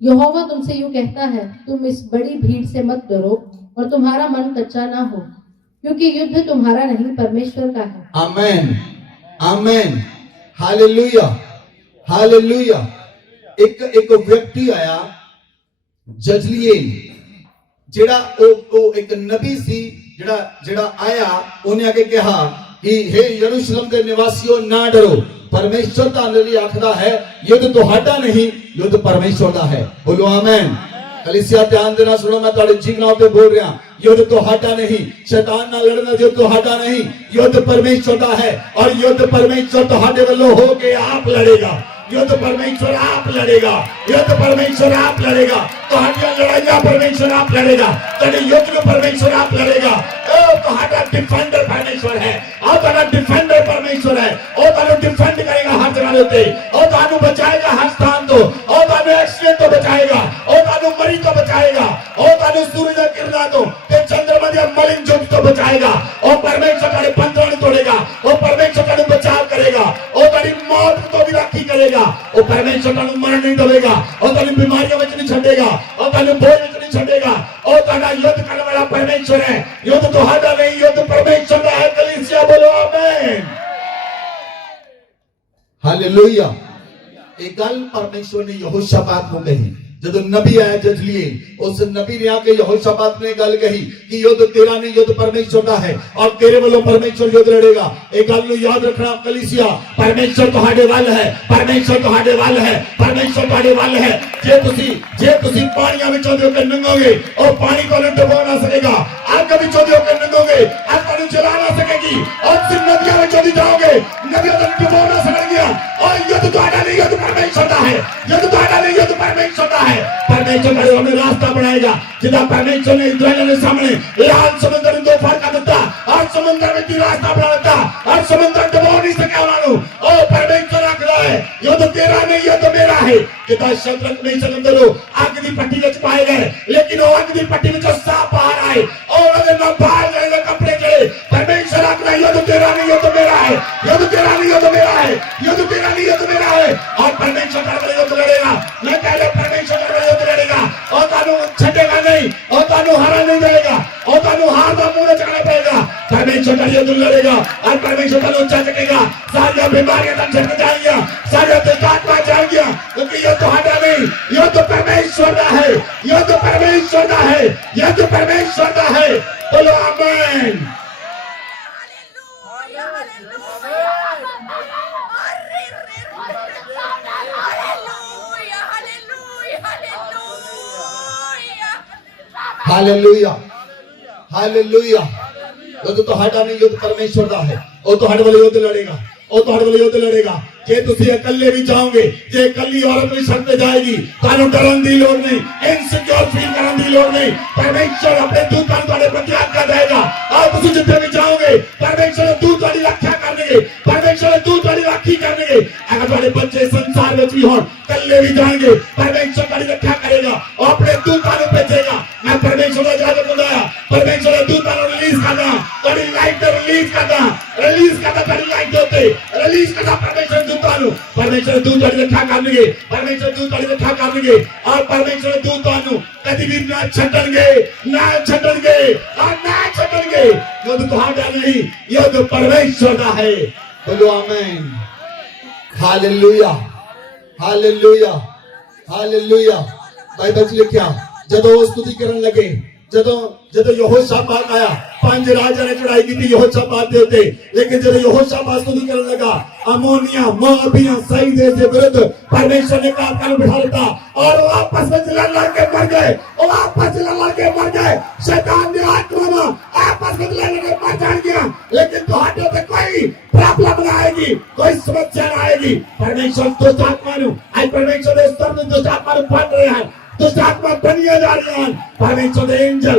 यहोवा तुमसे यूं कहता है, तुम इस बड़ी भीड़ से मत डरो और तुम्हारा मन कच्चा ना हो, क्योंकि युद्ध तुम्हारा नहीं परमेश्वर का है। आमेन, आमेन, हालेलुया, हालेलुया। एक व्यक्ति आया जजलीएल, जेड़ा ओ एक नबी सी, जेड़ा आया, उन्हें आगे कहा कि हे यरूशलेम के निवासियों ना डरो, परमेश्वर का अंदर आखदा है युद्ध तुहाडा नहीं, युद्ध परमेश्वर का है। बोलो आमेन। कलीसिया ध्यान देना, सुनो, मैं तुम्हारे जीवनों पे बोल रहा, युद्ध तुहाडा नहीं, शैतान ना लड़ना, युद्ध तुहाडा नहीं, युद्ध परमेश्वर का है। और युद्ध परमेश्वर तुहाडे वालों हो के आप लड़ेगा, युद्ध परमेश्वर आप लड़ेगा, युद्ध परमेश्वर आप लड़ेगा, तुहाडियां लड़ाइयां परमेश्वर आप लड़ेगा, तेरे युद्ध में परमेश्वर आप लड़ेगा। ओ तुहाडा डिफेंडर परमेश्वर है, और तेरा डिफेंडर परमेश्वर है, और तेरे डिफेंड करेगा हर जगह पे, और तानु बचाएगा हर स्थान तो, और तानु एक्सीडेंट तो बचाएगा, और तानु मरी तो बचाएगा, और तानु सूरज किरणा तो, ते चंद्रमा दे मलिन जुग तो बचाएगा, और परमेश्वर तेरे बंधन तोड़ेगा, और परमेश्वर तेरे बचाव करेगा, और तेरी मौत तो भी राखी करेगा, और परमेश्वर तेरे मरण नहीं देगा, और तेरी बीमारियों में नहीं छड़ेगा, और तेरे बोझ में नहीं छड़ेगा, और तेरा युद्ध करने वाला परमेश्वर है। युद्ध तुहाडा नहीं, युद्ध परमेश्वर का है। कलीसिया बोलो आमीन, हालेलुया। एक गल परमेश्वर ने यहोशापात को कही, जब नबी आया जजलीएल, उस नबी ने आके यहोशापात ने गल कही कि युद्ध तेरा नहीं, युद्ध परमेश्वर का है, और तेरे वालों परमेश्वर युद्ध लड़ेगा। एक गल नु याद रखना कलीसिया, परमेश्वर तुहाडे वाल है, परमेश्वर तुहाडे वाल है, परमेश्वर तुहाडे वाल है। जे तुसी पानियां विचों दे के लंघोगे, और पानी को डुबो ना सकेगा, आग विचों दे के लंघोगे, आग को जला ना सकेगी, और तुम नदियां विचों दी जाओगे, नदियां तो डुबो ना सकेगी। और युद्ध तुहाडा नहीं, युद्ध परमेश्वर का है, युद्ध तुहाडा नहीं, युद्ध परमेश्वर का है। परमेश्वर हमें रास्ता बनाएगा, जिदा परमेश्वर ने इस्राएल के सामने लाल समुद्र में दो फाड़ कर दिता, और समुद्र में तीन रास्ता बना दिता, और समुद्र डुबो नहीं सके उन्होंने। ओ परमेश्वर आखदा है युद्ध तेरा नहीं, युद्ध मेरा है। जिदा शत्रक नहीं सकंदरो आग दी पट्टी विच पाए गए, लेकिन वो आग दी पट्टी विच सांप बाहर आए, और उन्होंने ना बाहर गए कपड़े चढ़े। परमेश्वर आखदा युद्ध तेरा नहीं, युद्ध मेरा है, युद्ध तेरा नहीं, युद्ध मेरा है, युद्ध तेरा नहीं, युद्ध मेरा है। और परमेश्वर का युद्ध लड़ेगा, मैं कह रहा परमेश्वर का युद्ध लड़ेगा, और तानु छटेगा नहीं, और तानु हारा नहीं जाएगा, और तानु हार का मुंह चढ़ना पड़ेगा। परमेश्वर का युद्ध लड़ेगा, और परमेश्वर का ऊंचा चढ़ेगा, सारी बीमारियां तक झट जाएंगी, सारी दुष्टात्मा जाएंगी, क्योंकि युद्ध तुहाडा नहीं, युद्ध परमेश्वर का है, युद्ध परमेश्वर का है, युद्ध परमेश्वर का है। बोलो आमीन। Hallelujah, hallelujah. युद्ध तुहाडा नहीं, युद्ध परमेश्वर का है, और तुहाडे वाले युद्ध लड़ेगा, और तुहाडे वाले युद्ध लड़ेगा। जे तुसी अकेले भी जाओगे, जे अकेली औरत भी सड़क पे जाएगी, तानु डरन दी लोड़ नहीं, इनसिक्योर फील करन दी लोड़ नहीं। परमेश्वर अपने दूत का तुहाडे प्रति आज्ञा देगा, और तुसी जिथे भी जाओगे परमेश्वर दूत तुहाडी रक्षा करनेगे, परमेश्वर दूत तुहाडी राखी करनेगे। अगर तुहाडे बच्चे संसार में भी हों, अकेले भी जाएंगे, परमेश्वर तुहाडी रक्षा करेगा, और अपने दूतां नु भेजेगा। मैं परमेश्वर का इजाजत दूंगा, परमेश्वर दूतां नु रिलीज करदा, तुहाडी लाइफ पे रिलीज करदा, रिलीज करदा, तुहाडी लाइफ दे उत्ते रिलीज करदा। परमेश्वर दूतां नु, परमेश्वर दूत तुहाडी रक्षा करनेगे, परमेश्वर दूत तुहाडी रक्षा करनेगे, और परमेश्वर दूतां नु कदी भी ना छड्डणगे, ना छड्डणगे, और ना छड्डणगे। युद्ध तुहाडा नहीं, युद्ध परमेश्वर का है। बोलो आमीन, हालेलुया, हालेलुया, हालेलुया। बाइबल च लिखिया, जदों स्तुति करन लगे, जदों यहोशापात आया, 5 राजा ने चढ़ाई की थी यहोशापात दे उत्ते, लेकिन जब यहोशापात स्तुति करने लगा, अमोनिया, मोआबिया, सही देश के विरुद्ध परमेश्वर ने कहा कानून बिठा देता, और वो आपस में लड़ के मर गए, वो आपस में लड़ के मर गए। शैतान ने आत्मा आपस में लड़ के मर जान गया, लेकिन तुहाडे पे कोई प्रॉब्लम ना आएगी, कोई समस्या ना आएगी। परमेश्वर दुष्ट आत्मा नु, आज परमेश्वर के स्तर में दुष्ट आत्मा नु बन रहे हैं, दुष्ट आत्मा बनिया जा रही हैं। परमेश्वर के एंजल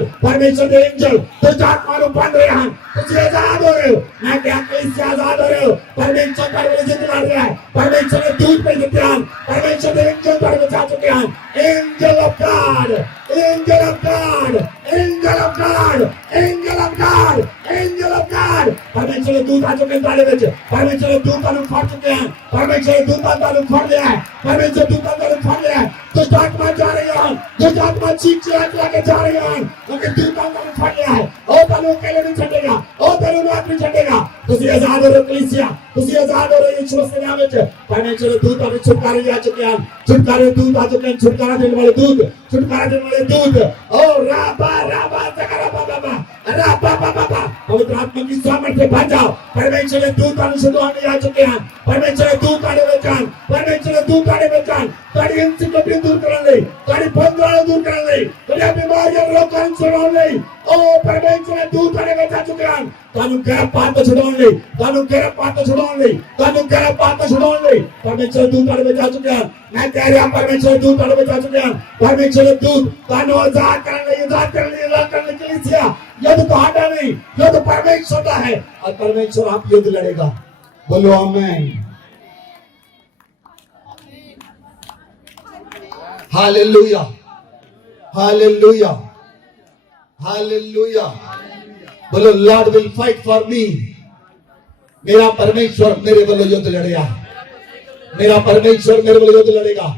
दुष्ट आत्मा नु बन रहे हैं। तुझे आजाद हो रहे हो, मैं क्या कैसे आजाद हो रहे हो? परमेश्वर पर विजय लड़ रहा है, परमेश्वर के दूत पे जितने हैं, परमेश्वर के एंजल पर बचा चुके हैं। Angel of God, angel of God, angel of God, angel of God, angel of God. परमेश्वर परमेश्वर के दूत आ चुके हैं ਤੁਹਾਡੇ ਵਿੱਚ परमेश्वर के दूत ਤੁਹਾਨੂੰ ਫੜ ਚੁੱਕੇ हैं परमेश्वर के दूत ਤੁਹਾਨੂੰ ਫੜ ਲਿਆ है परमेश्वर दूत ਤੁਹਾਨੂੰ ਫੜ ਲਿਆ है दुष्ट आत्मा जा रही हैं दुष्ट आत्मा चीख चिल्ला के जा रही हैं क्योंकि दूत ਤੁਹਾਨੂੰ ਫੜ ਲਿਆ है ਉਹ ਤੁਹਾਨੂੰ ਅਕੇਲੇ ਨਹੀਂ ਛੱਡੇਗਾ ਉਹ ਤੁਹਾਨੂੰ ਰਾਤ ਨਹੀਂ ਛੱਡੇਗਾ ਤੁਸੀਂ ਆਜ਼ਾਦ ਹੋ ਰਹੇ ਕਲੀਸਿਆ ਤੁਸੀਂ ਆਜ਼ਾਦ ਹੋ ਰਹੇ ਯਿਸੂ ਮਸੀਹ ਦੇ ਨਾਮ ਵਿੱਚ परमेश्वर के दूत ਆਪਣੇ ਛੁਟਕਾਰੇ ਦੇ ਆ ਚੁੱਕੇ ਹਨ ਛੁਟਕਾਰੇ ਦੇ ਦੂਤ ਆ ਚੁੱਕੇ ਹਨ ਛੁਟਕਾਰਾ ਦੇਣ ਵਾਲੇ ਦੂਤ छुटकारा देने वाले दूत ओ राबा राबा जगरा बाबा राबा बाबा पवित्र आत्मा की सामर्थ्य भाग जाओ परमेश्वर के दूत आने से आने आ चुके हैं परमेश्वर के दूत आने में जान परमेश्वर के दूत आने में जान तारी इंसिक्योरिटी दूर करने ले तारी बंधन दूर करने ले तारी बीमारियां रोकने छुड़ाने ले ओ परमेश्वर के दूत आने में जा चुके हैं तानु गैर पात छुड़ाने ले तानु गैर पात छुड़ाने ले तानु गैर पात छुड़ाने ले परमेश्वर दूत आने में जा चुके हैं मैं कह रहा हूं परमेश्वर दूत आने में जा चुके हैं परमेश्वर दूत तानु आजाद करने के लिए युद्ध तो हटा नहीं युद्ध परमेश्वर का है और परमेश्वर आप युद्ध लड़ेगा बोलो आमीन हालेलुया हालेलुया हालेलुया बोलो Lord will fight for me मेरा परमेश्वर मेरे वालों युद्ध लड़ेगा मेरा परमेश्वर मेरे वालों युद्ध लड़ेगा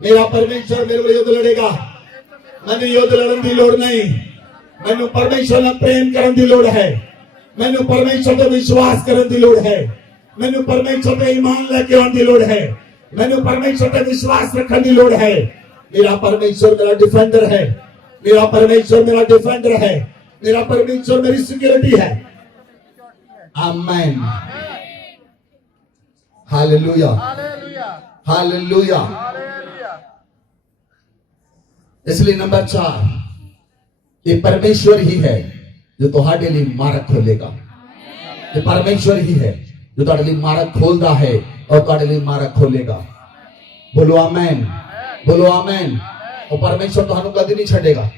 मेरा परमेश्वर मेरे वालों युद्ध लड़ेगा मैंने युद्ध लड़न की लोड़ नहीं मैंने परमेश्वर ने प्रेम करने की लोड़ है मैंने परमेश्वर पे विश्वास करने की लोड़ है मैंने परमेश्वर पे ईमान लेके आने की लोड़ है मैंने परमेश्वर पे विश्वास रखने की लोड़ है मेरा परमेश्वर मेरा डिफेंडर है मेरा परमेश्वर मेरा डिफेंडर है मेरा परमेश्वर मेरी सिक्योरिटी है आमीन हालेलुया हालेलुया इसलिए नंबर 4 ये परमेश्वर ही है जो तुम्हारे लिए मार्ग खोलेगा ये परमेश्वर ही है जो तुम्हारे लिए मार्ग खोलता है और तुम्हारे लिए मार्ग खोलेगा बोलो आमीन बोलो आमीन और परमेश्वर ਤੁਹਾਨੂੰ कभी नहीं छड़ेगा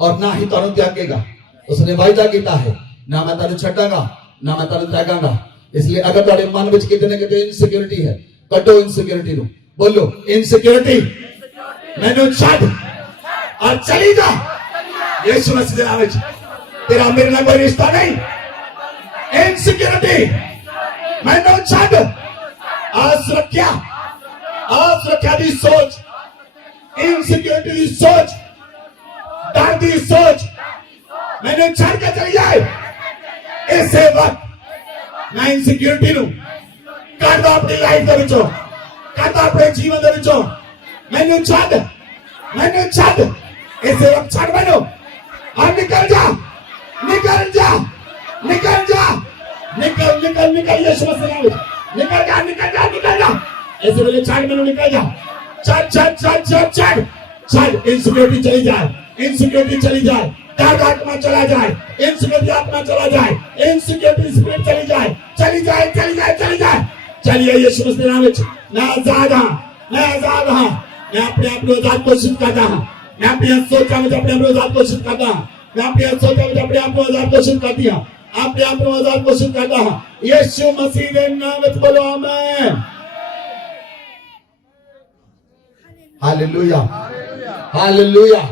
और ना ही ਤੁਹਾਨੂੰ त्यागेगा उसने वायदा किया है ना मैं ਤੁਹਾਨੂੰ छड़ांगा ना मैं ਤੁਹਾਨੂੰ त्यागांगा इसलिए अगर तुम्हारे मन ਵਿੱਚ किते ना किते इनसिक्योरिटी है कटो इनसिक्योरिटी ਨੂੰ बोलो इनसिक्योरिटी मैंने छड़ और चली जा यीशु मसीह के नाम में तेरा मेरे नाल कोई रिश्ता नहीं इनसिक्योरिटी मैंने छड़ असुरक्षा की सोच इनसिक्योरिटी की सोच डर की सोच मैंने छड़ के चली जाए इसे वक्त मैं इनसिक्योरिटी नूं कर दो अपनी लाइफ के विचों कर दो अपने जीवन के विचों मैंने छड़ इसे वक्त छड़ मैनू और निकल जा निकल जा निकल जा निकल निकल निकल यीशु मसीह नाम निकल जा निकल जा निकल जा ऐसे बोले छड़ मैनू निकल जा छड़ छड़ छड़ छड़ छड़ छड़ इनसिक्योरिटी चली जाए इनसिक्योरिटी चली जाए डर आत्मा चला जाए इनसिक्योरिटी आत्मा चला जाए इनसिक्योरिटी स्पिरिट चली जाए चली जाए चली जाए चली जाए चलिए यीशु मसीह नाम मैं आजाद हां मैं आजाद हां मैं अपने आप को आजाद घोषित करता हूं मैं अपनी सोचा में अपने आप को आजाद घोषित करता हूं मैं अपनी सोचा में अपने आप को आजाद घोषित करती हूं अपने आप को आजाद घोषित करता हूं यीशु मसीह के नाम में बोलो आमीन हालेलुया हालेलुया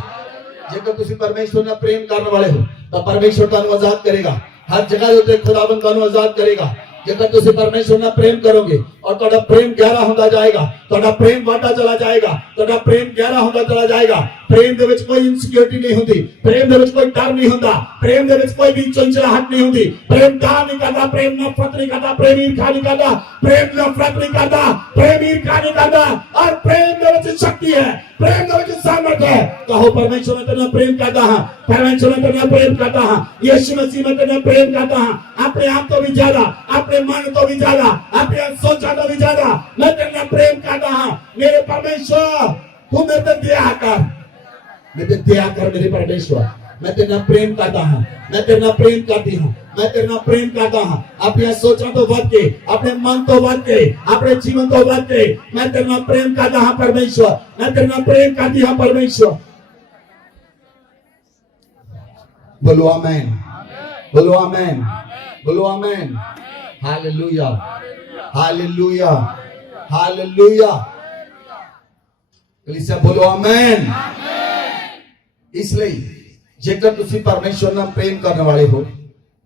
जेकर तुसी परमेश्वर ना प्रेम करने वाले हो तो परमेश्वर ਤੁਹਾਨੂੰ आजाद करेगा हर जगह उते खुदावन ਤੁਹਾਨੂੰ आजाद करेगा जेकर तुसी परमेश्वर ना प्रेम करोगे और ਤੁਹਾਡਾ प्रेम गहरा होता जाएगा ਤੁਹਾਡਾ प्रेम बढ़ता चला जाएगा ਤੁਹਾਡਾ प्रेम गहरा होता चला जाएगा प्रेम ਦੇ ਵਿੱਚ कोई इनसिक्योरिटी नहीं होती प्रेम ਦੇ ਵਿੱਚ कोई डर नहीं होता प्रेम ਦੇ ਵਿੱਚ कोई भी चंचलाहट नहीं होती प्रेम डर नहीं करता प्रेम नफरत नहीं करता प्रेम ईर्ष्या नहीं करता प्रेम नफरत नहीं करता प्रेम ईर्ष्या नहीं करता और प्रेम ਦੇ ਵਿੱਚ शक्ति है प्रेम ਦੇ ਵਿੱਚ सामर्थ्य है कहो परमेश्वर मैं तेरे प्रेम करता हूं परमेश्वर मैं तेरे प्रेम करता हूं यीशु मसीह मैं तेरे प्रेम करता हूं अपने आप तो भी ज्यादा अपने मन तो भी ज्यादा अपने सोचा तो भी ज्यादा मैं तेरे प्रेम करता हूं मेरे परमेश्वर तू मेरे पे दया कर मेरे परमेश्वर मैं तेरे प्रेम करता हूं मैं तेरे प्रेम करती हूं मैं तेरे प्रेम करता हूं अपने सोचा तो बढ़ के अपने मन तो बढ़ के अपने जीवन तो बढ़ के मैं तेरे प्रेम करता हूं परमेश्वर मैं तेरे प्रेम करती हूं परमेश्वर बोलो आमीन बोलो आमीन बोलो आमीन हालेलुया हालेलुया हालेलुया कलीसिया बोलो आमीन इसलिए जेकर तुसी परमेश्वर नाल प्रेम करने वाले हो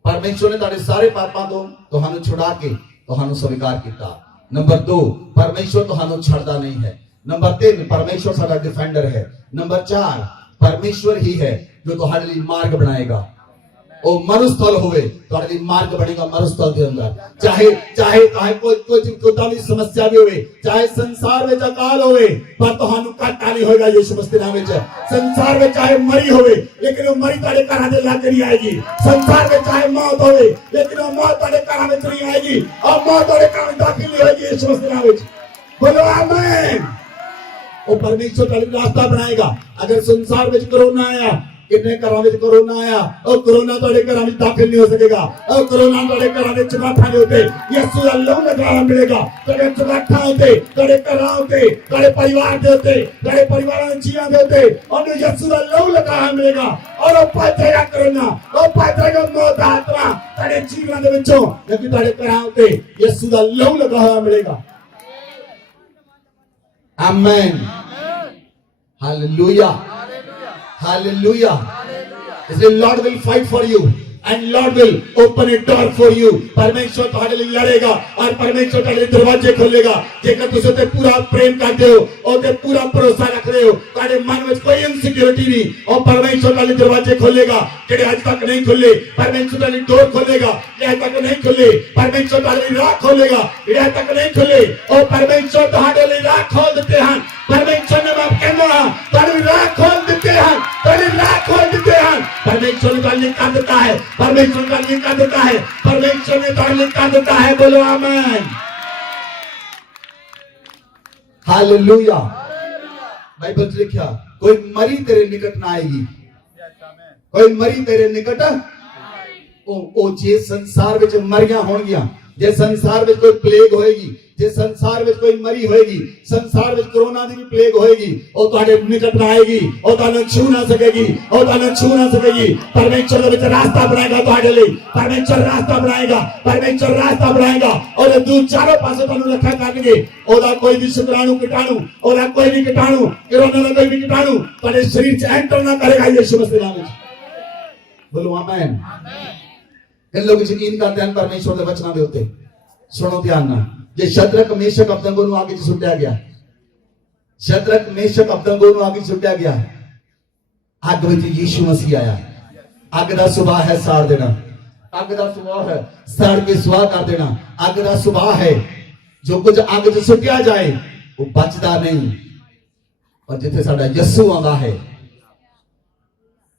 परमेश्वर ने ਤੁਹਾਡੇ ਸਾਰੇ ਪਾਪਾਂ ਤੋਂ ਤੁਹਾਨੂੰ ਛੁਡਾ ਕੇ ਤੁਹਾਨੂੰ ਸਵੀਕਾਰ ਕੀਤਾ। ਨੰਬਰ 2 परमेश्वर ਤੁਹਾਨੂੰ ਛੱਡਦਾ ਨਹੀਂ ਹੈ। ਨੰਬਰ 3 परमेश्वर ਸਾਡਾ डिफेंडर है। नंबर 4 परमेश्वर ही है जो ਤੁਹਾਡੇ ਲਈ ਮਾਰਗ ਬਣਾਏਗਾ। ਉਹ ਮਰੁਸਥਲ ਹੋਵੇ ਤੁਹਾਡੇ ਲਈ ਮਾਰਗ ਬਣੇਗਾ ਮਰੁਸਥਲ ਦੇ ਅੰਦਰ। ਚਾਹੇ ਕੋਈ ਦੀ ਸਮੱਸਿਆ ਵੀ ਹੋਵੇ, ਚਾਹੇ ਸੰਸਾਰ ਵਿੱਚ ਅਕਾਲ ਹੋਵੇ, ਪਰ ਤੁਹਾਨੂੰ ਘਾਟਾ ਨਹੀਂ ਹੋਏਗਾ ਯਿਸੂ ਮਸੀਹ ਦੇ ਨਾਮ ਵਿੱਚ। ਸੰਸਾਰ ਵਿੱਚ ਚਾਹੇ ਮਰੀ ਹੋਵੇ ਲੇਕਿਨ ਉਹ ਮਰੀ ਤੁਹਾਡੇ ਘਰਾਂ ਦੇ ਲਾਗੇ ਨਹੀਂ ਆਏਗੀ। ਸੰਸਾਰ ਵਿੱਚ ਚਾਹੇ ਮੌਤ ਹੋਵੇ ਲੇਕਿਨ ਉਹ ਮੌਤ ਤੁਹਾਡੇ ਘਰਾਂ ਵਿੱਚ ਨਹੀਂ ਆਏਗੀ। और मौत ਤੁਹਾਡੇ ਘਰਾਂ ਵਿੱਚ ਦਾਖਲ ਨਹੀਂ ਹੋਏਗੀ ਯਿਸੂ ਮਸੀਹ ਦੇ ਨਾਮ ਵਿੱਚ। बोलो आमीन। ਉਹ ਪਰਮੇਸ਼ਰ ਤੁਹਾਡੇ ਲਈ ਰਾਸਤਾ ਬਣਾਏਗਾ। ਅਗਰ ਸੰਸਾਰ ਵਿੱਚ ਕਰੋਨਾ ਆਇਆ, ਕਿੰਨੇ ਘਰਾਂ ਵਿੱਚ ਕਰੋਨਾ ਆਇਆ, ਉਹ ਕਰੋਨਾ ਤੁਹਾਡੇ ਘਰਾਂ ਵਿੱਚ ਦਾਖਲ ਨਹੀਂ ਹੋ ਸਕੇਗਾ। ਉਹ ਕਰੋਨਾ ਤੁਹਾਡੇ ਘਰਾਂ ਦੇ ਚੁਗਾਠਾਂ ਦੇ ਉੱਤੇ ਯਿਸੂ ਦਾ ਲਹੂ ਲਗਾਉਣਾ ਮਿਲੇਗਾ। ਤੁਹਾਡੇ ਚੁਗਾਠਾਂ ਉੱਤੇ, ਤੁਹਾਡੇ ਘਰਾਂ ਉੱਤੇ, ਤੁਹਾਡੇ ਪਰਿਵਾਰ ਦੇ ਉੱਤੇ, ਤੁਹਾਡੇ ਪਰਿਵਾਰਾਂ ਦੇ ਜੀਆਂ ਦੇ ਉੱਤੇ ਉਹਨੂੰ ਯਿਸੂ ਦਾ ਲਹੂ ਲਗਾਉਣਾ ਮਿਲੇਗਾ। ਔਰ ਉਹ ਭੱਜੇਗਾ ਕਰੋਨਾ, ਉਹ ਭੱਜੇਗਾ ਮੌਤ ਦਾ ਆਤਮਾ ਤੁਹਾਡੇ ਜੀਵਾਂ ਦੇ ਵਿੱਚੋਂ, ਕਿਉਂਕਿ ਤੁਹਾਡੇ ਘਰਾਂ ਉੱਤੇ ਯਿਸੂ ਦਾ ਲਹੂ ਲਗਾ ਹੋਇਆ ਮਿਲੇਗਾ। आमेन। Hallelujah, hallelujah. इसलिए Lord will fight for you and Lord will open a door for you. परमेश्वर तुम्हारे लिए लड़ेगा और परमेश्वर तुम्हारे लिए दरवाजे खोलेगा। जेकर तुम उसे पूरा प्रेम करते हो और पूरा भरोसा रख रहे हो, तुम्हारे मन में कोई इनसिक्योरिटी नहीं, और परमेश्वर तुम्हारे लिए दरवाजे खोलेगा जेडे आज तक नहीं खुले। परमेश्वर तुम्हारे लिए डोर खोलेगा जे आज तक नहीं खुले। परमेश्वर तुम्हारे लिए राह खोलेगा जे आज तक नहीं खुले। और परमेश्वर तुम्हारे लिए राह खोल देते हैं। परमेश्वर ने मैं कहना तुम्हारे राह खोल देते हैं, तुम्हारे राह खोल देते हैं। परमेश्वर का लिए कर देता है, परमेश्वर का लिए कर देता है, परमेश्वर ने तुम्हारे लिए कर देता है। बोलो आमीन। हालेलुया। बाइबल में लिखा कोई मरी तेरे निकट ना आएगी, कोई मरी तेरे निकट ओ जे संसार विच मरियां होणगियां, जे संसार में कोई प्लेग होएगी, जे संसार में कोई मरी होएगी, संसार में कोरोना की भी प्लेग होएगी, और तुम्हारे निकट ना आएगी, और तुम्हें छू ना सकेगी, और तुम्हें छू ना सकेगी। परमेश्वर के विच रास्ता बनाएगा तुम्हारे लिए, परमेश्वर रास्ता बनाएगा, परमेश्वर रास्ता बनाएगा। और दू चारों पासे तुम्हें रखा करनगे। ओदा कोई भी शुक्राणु कीटाणु, ओदा कोई भी कीटाणु, कोरोना का कोई भी कीटाणु तुम्हारे शरीर से एंटर ना करेगा यीशु मसीह के नाम में। बोलो आमीन। इन लोग यकीन करते हैं परमेश्वर के वचना के उत्ते। सुनो ध्यान ना, जे शद्रक मेशक अबदनगो नु आगे सुट्या गया, शद्रक मेशक अबदनगो नु आगे सुट्या गया, अग विच यीशु मसीह आया। अग दा सुभाव है साड़ देना, अग दा सुभाव है साड़ के सुहा कर देना। अग दा सुभाव है जो कुछ अग च सुट्या जाए वो बचदा नहीं। और जिथे साडा यीशु आंदा है,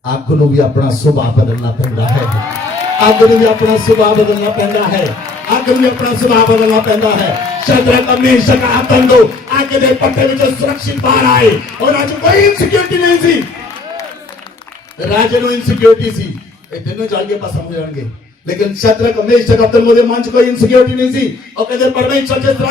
अग नूं भी अपना सुभाव बदलना पैंदा है, अग नूं भी अपना सुभाव बदलना पैंदा है, अग भी अपना सुभाव बदलना पैंदा है। शद्रक मेशक अबदनगो अग दे पट्टे विच सुरक्षित बाहर आए, और आज कोई इनसिक्योरिटी नहीं सी। राजे नु इनसिक्योरिटी सी, ये तीनों जल के भस्म हो जाएंगे, लेकिन शद्रक मेशक अबदनगो दे मन च कोई इनसिक्योरिटी नहीं सी। और कहते परमेश्वर जिस